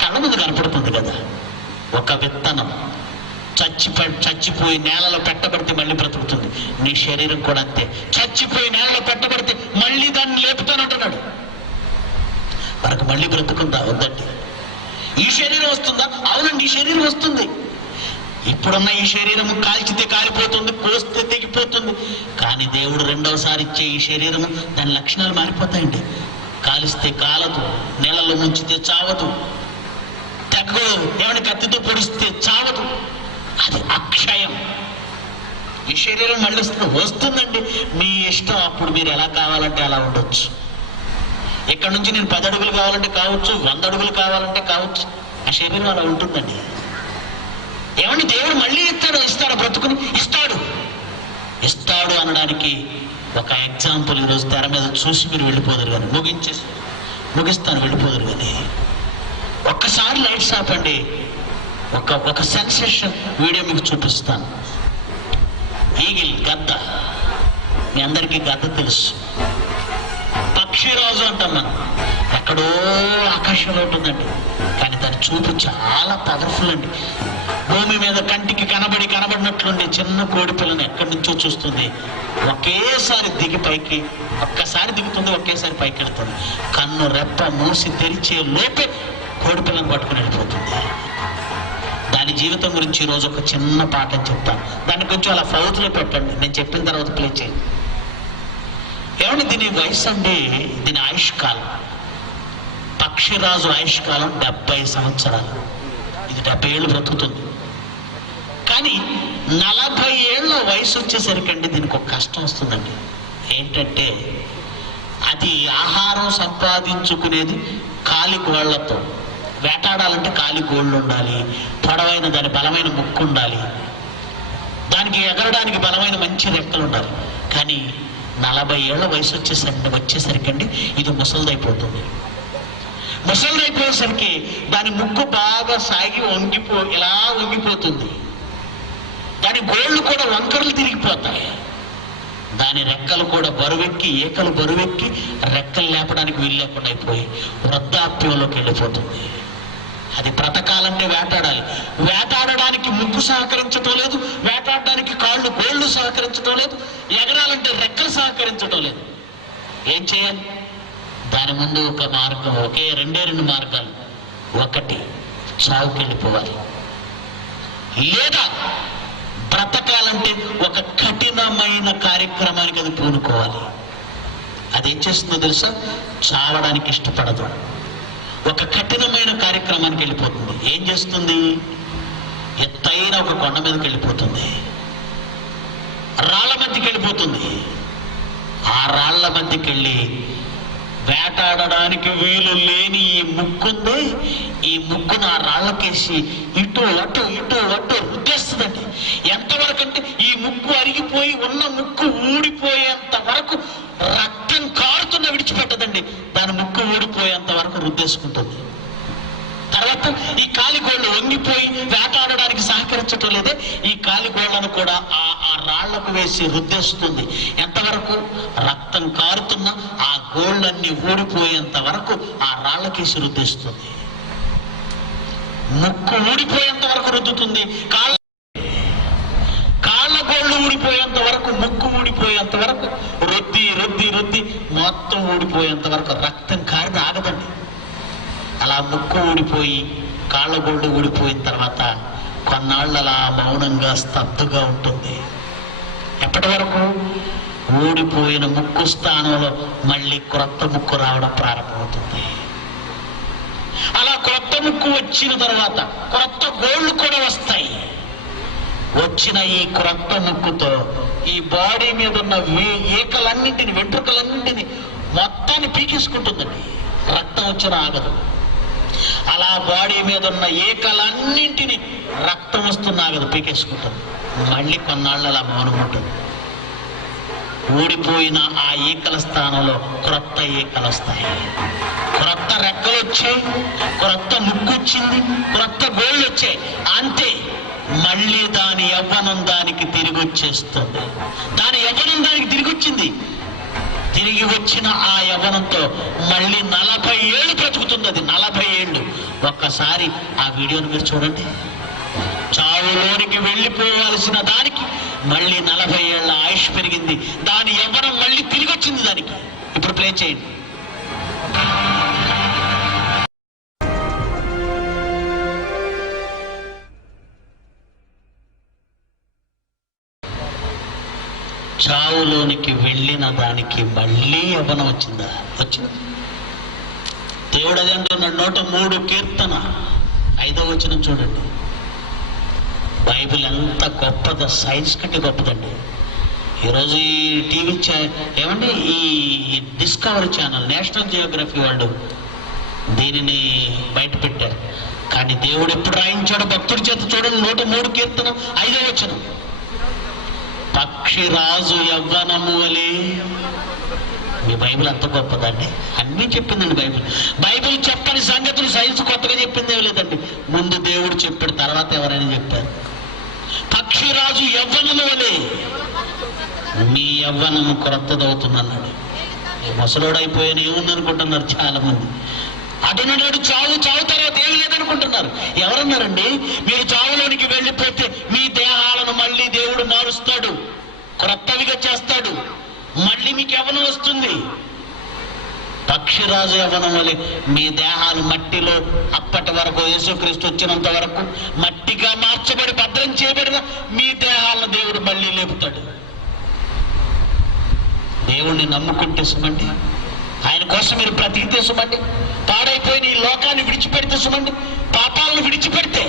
కళ్ళ మీద కనపడుతుంది కదా. ఒక విత్తనం చచ్చిపోయి నేలలో పెట్టబడితే మళ్ళీ బ్రతుకుతుంది. నీ శరీరం కూడా అంతే. చచ్చిపోయి నేలలో పెట్టబడితే మళ్ళీ దాన్ని లేపుతానంటున్నాడు. మనకు మళ్ళీ బ్రతుకుందా? వద్దండి. ఈ శరీరం వస్తుందా? అవునండి, ఈ శరీరం వస్తుంది. ఇప్పుడున్న ఈ శరీరము కాల్చితే కాలిపోతుంది, కోస్తే తెగిపోతుంది. కానీ దేవుడు రెండవసారి ఇచ్చే ఈ శరీరము, దాని లక్షణాలు మారిపోతాయండి. కాలిస్తే కాలదు, నెలలో ముంచితే చావదు, తెగదు, ఏమైనా కత్తితో పొడిస్తే చావదు. అది అక్షయం. ఈ శరీరం మళ్ళీ వస్తుందండి, మీ ఇష్టం. అప్పుడు మీరు ఎలా కావాలంటే అలా ఉండొచ్చు. ఇక్కడ నుంచి నేను 10 అడుగులు కావాలంటే కావచ్చు, 100 అడుగులు కావాలంటే కావచ్చు. ఆ శరీరం అలా ఉంటుందండి. ఏమండి, దేవుడు మళ్ళీ ఇస్తాడు, బ్రతుకుని ఇస్తాడు అనడానికి ఒక ఎగ్జాంపుల్ ఈరోజు తెర మీద చూసి మీరు వెళ్ళిపోదురు కానీ, ముగిస్తాను, వెళ్ళిపోదురు కానీ. ఒక్కసారి లైట్స్ ఆపండి, ఒక సెన్సేషన్ వీడియో మీకు చూపిస్తాను. ఈగిల్, గద్ద. మీ అందరికీ గద్ద తెలుసు. పక్షిరాజు అంటాం మనం. ఎక్కడో ఆకాశంలో ఉంటుందండి, కానీ దాని చూపు చాలా పవర్ఫుల్ అండి. భూమి మీద కంటికి కనబడినట్లుండే చిన్న కోడి పిల్లని ఎక్కడి నుంచో చూస్తుంది. ఒకేసారి దిగి పైకి, ఒక్కసారి దిగుతుంది, ఒకేసారి పైకి వెళ్తుంది. కన్ను రెప్ప మూసి తెరిచే లోపే కోడి పిల్లని పట్టుకుని వెళ్ళిపోతుంది. దాని జీవితం గురించి ఈరోజు ఒక చిన్న పాఠం చెప్తాను. దాన్ని కొంచెం అలా ఫౌజ్లో పెట్టండి, నేను చెప్పిన తర్వాత ప్లే చేయండి. ఏమంటే దీని వయసు అండి, దీని ఆయుష్కాలం. పక్షిరాజు ఆయుష్కాలం 70 సంవత్సరాలు. ఇది 70 ఏళ్ళు బ్రతుకుతుంది. కానీ 40 ఏళ్ళ వయసు వచ్చేసరికండి దీనికి ఒక కష్టం వస్తుందండి. ఏంటంటే అది ఆహారం సంపాదించుకునేది కాలి గోళ్లతో. వేటాడాలంటే కాలి గోళ్ళు ఉండాలి, పొడవైన దాని బలమైన ముక్కు ఉండాలి, దానికి ఎగరడానికి బలమైన మంచి రెక్కలు ఉండాలి. కానీ 40 ఏళ్ళ వయసు వచ్చేసరికండి ఇది ముసలిదైపోతుంది. ముసలిదైపోయేసరికి దాని ముక్కు బాగా సాగి ఇలా వంగిపోతుంది. దాని గోళ్ళు కూడా వంకరలు తిరిగిపోతాయి. దాని రెక్కలు కూడా బరువెక్కి, ఏకలు బరువెక్కి రెక్కలు లేపడానికి వీలు లేకుండా అయిపోయి వృద్ధాప్యంలోకి వెళ్ళిపోతుంది. అది బ్రతకాలంటే వేటాడాలి. వేటాడడానికి ముక్కు సహకరించడం లేదు, వేటాడడానికి గోళ్ళు సహకరించడం లేదు, ఎగరాలంటే రెక్కలు సహకరించడం లేదు. ఏం చేయాలి? దాని ముందు ఒక మార్గం, రెండు మార్గాలు. ఒకటి, చావుకి వెళ్ళిపోవాలి, లేదా బ్రతకాలంటే ఒక కఠినమైన కార్యక్రమానికి అది పూనుకోవాలి. అదేం చేస్తుందో తెలుసా? చావడానికి ఇష్టపడదు. ఒక కఠినమైన కార్యక్రమానికి వెళ్ళిపోతుంది. ఏం చేస్తుంది? ఎత్తైన ఒక కొండ మీదకి వెళ్ళిపోతుంది, రాళ్ల మధ్యకి వెళ్ళిపోతుంది. ఆ రాళ్ల మధ్యకి వెళ్ళి వేటాడడానికి వీలు లేని ఈ ముక్కుంది, ఈ ముక్కును ఆ రాళ్లకేసి ఇటు అటు ఇటు అటు రుద్దేస్తుందండి. ఎంతవరకు అంటే ఈ ముక్కు అరిగిపోయి ఉన్న ముక్కు ఊడిపోయేంత వరకు, రక్తం కారుతున్న విడిచిపెట్టదండి. దాని ముక్కు ఊడిపోయేంత వరకు రుద్దేసుకుంటుంది. తర్వాత ఈ కాలిగోళ్ళు వంగిపోయి వేటాడడానికి సహకరించటం లేదే, ఈ కాలిగోళ్లను కూడా ఆ రాళ్లకు వేసి రుద్దేస్తుంది. ఎంతవరకు? రక్తం కారుతున్న ఆ గోళ్ళన్నీ ఊడిపోయేంత వరకు ఆ రాళ్లకేసి రుద్దేస్తుంది. ముక్కు ఊడిపోయేంత వరకు రుద్దుతుంది. కాళ్ళ గోళ్ళు ఊడిపోయేంత వరకు, ముక్కు ఊడిపోయేంత వరకు రుద్ది రుద్ది రుద్ది మొత్తం ఊడిపోయేంత వరకు, రక్తం కారిన ఆగదండి. అలా ముక్కు ఊడిపోయి కాళ్ళ గోళ్ళు ఊడిపోయిన తర్వాత కొన్నాళ్ళు అలా మౌనంగా స్తబ్దుగా ఉంటుంది. ఎప్పటి వరకు? ఊడిపోయిన ముక్కు స్థానంలో మళ్ళీ క్రొత్త ముక్కు రావడం ప్రారంభమవుతుంది. అలా క్రొత్త ముక్కు వచ్చిన తర్వాత క్రొత్త గోళ్ళు కూడా వస్తాయి. వచ్చిన ఈ క్రొత్త ముక్కుతో ఈ బాడీ మీద ఉన్న ఈకలన్నింటిని, వెంట్రుకలన్నింటిని మొత్తాన్ని పీకేసుకుంటుందండి. రక్తం వచ్చిన ఆగదు. అలా బాడీ మీద ఉన్న ఈకలన్నింటినీ రక్తం వస్తున్నా ఆగదు, పీకేసుకుంటుంది. మళ్ళీ కొన్నాళ్ళు అలా మౌనం ఉంటుంది. ఊడిపోయిన ఆ ఈకల స్థానంలో క్రొత్త ఈకలు వస్తాయి, క్రొత్త రెక్కలు వచ్చాయి, క్రొత్త ముక్కు వచ్చింది, క్రొత్త గోళ్ళు వచ్చాయి. అంతే, మళ్ళీ దాని యవ్వనం దానికి తిరిగి వచ్చేస్తుంది. దాని యవ్వనం దానికి తిరిగి వచ్చింది. తిరిగి వచ్చిన ఆ యవ్వనంతో మళ్ళీ 40 ఏళ్ళు బ్రతుకుతుంది. అది 40 ఏళ్ళు. ఒక్కసారి ఆ వీడియోని మీరు చూడండి. చావులోనికి వెళ్ళిపోవాల్సిన దానికి మళ్ళీ 40 ఏళ్ల ఆయుష్ పెరిగింది. దాని యవ్వనం మళ్ళీ తిరిగి వచ్చింది దానికి. ఇప్పుడు ప్లే చేయండి. చావులోనికి వెళ్ళిన దానికి మళ్ళీ యవ్వనం వచ్చిందా? వచ్చింది. దేవుడు అదే అంటున్నాడు. 103 కీర్తన 5వ వచనం చూడండి. బైబిల్ ఎంత గొప్పదో, సైన్స్ కంటే గొప్పదండి. ఈరోజు ఈ టీవీ ఏమండి, ఈ డిస్కవరీ ఛానల్, నేషనల్ జియోగ్రఫీ వాళ్ళు దీనిని బయట పెట్టారు. కానీ దేవుడు ఎప్పుడు రాయించాడు భక్తుడి చేత? చూడండి, 103 కీర్తన 5వ వచనం. పక్షిరాజు యవ్వనము వలె. మీ బైబిల్ అంత గొప్పదండి. అన్నీ చెప్పిందండి బైబిల్. బైబిల్ చెప్పని సంగతులు సైన్స్ కొత్తగా చెప్పిందే లేదండి. ముందు దేవుడు చెప్పాడు, తర్వాత ఎవరైనా చెప్పారు. పక్షిరాజు యవ్వనము వలె మీ యవ్వనము క్రొత్తదవుతుందన్నాడు. ముసలోడు అయిపోయిన ఏముందనుకుంటున్నారు చాలా మంది. అటు నుండి చావు, చావు తర్వాత ఏమి లేదనుకుంటున్నారు. ఎవరన్నారండి? మీరు చావులోనికి వెళ్ళిపోతే మీ దేహాలను మళ్ళీ దేవుడు మారుస్తాడు, క్రొత్తవిగా చేస్తాడు, మళ్ళీ మీకు యవ్వనం వస్తుంది. పక్షిరాజు యవ్వనం వలె మీ దేహాలు మట్టిలో అప్పటి వరకు, యేసుక్రీస్తు వచ్చినంత వరకు మట్టిగా మార్చబడి భద్రం చేయబడిన మీ దేహాలను దేవుడు మళ్ళీ లేపుతాడు. దేవుణ్ణి నమ్ముకుంటే సుమండి, ఆయన కోసం మీరు బ్రతికితే సుమండి, పాడైపోయిన ఈ లోకాన్ని విడిచిపెడితే సుమండి, పాపాలను విడిచిపెడితే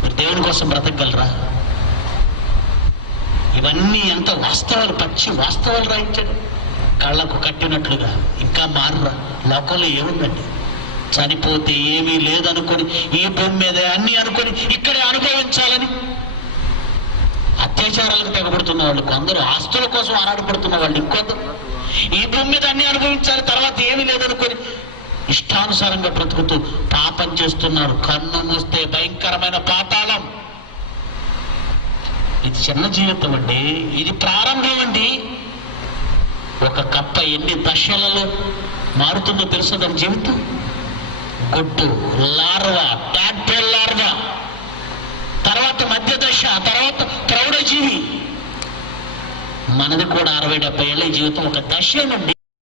మీరు దేవుని కోసం బ్రతకగలరా? ఇవన్నీ ఎంత వాస్తవాలు, పచ్చి వాస్తవాలు రాయించాడు. కళ్ళకు కట్టినట్లుగా. ఇంకా మారురా. లోకంలో ఏముందండి? చనిపోతే ఏమీ లేదనుకొని, ఈ భూమి మీద అన్ని అనుకొని ఇక్కడే అనుభవించాలని అత్యాచారాలకు తెగబడుతున్న వాళ్ళు కొందరు, ఆస్తుల కోసం ఆరాటపడుతున్న వాళ్ళు ఇంకొందరు, ఈ భూమి మీద అన్ని అనుభవించాలి, తర్వాత ఏమీ లేదనుకొని ఇష్టానుసారంగా బ్రతుకుతూ పాపం చేస్తున్నారు. కన్ను మూస్తే భయంకరమైన పాతాళం. ఇది చిన్న జీవితం అండి, ఇది ప్రారంభం అండి. ఒక కప్ప ఎన్ని దశలలో మారుతుందో తెలుసు దాని జీవితం. గుడ్డు, లార్వా, టాడ్పోల్ లార్వా, తర్వాత మధ్య దశ, తర్వాత ప్రౌఢజీవి. మనది కూడా 60-70 ఏళ్ళ జీవితం ఒక దశేనండి.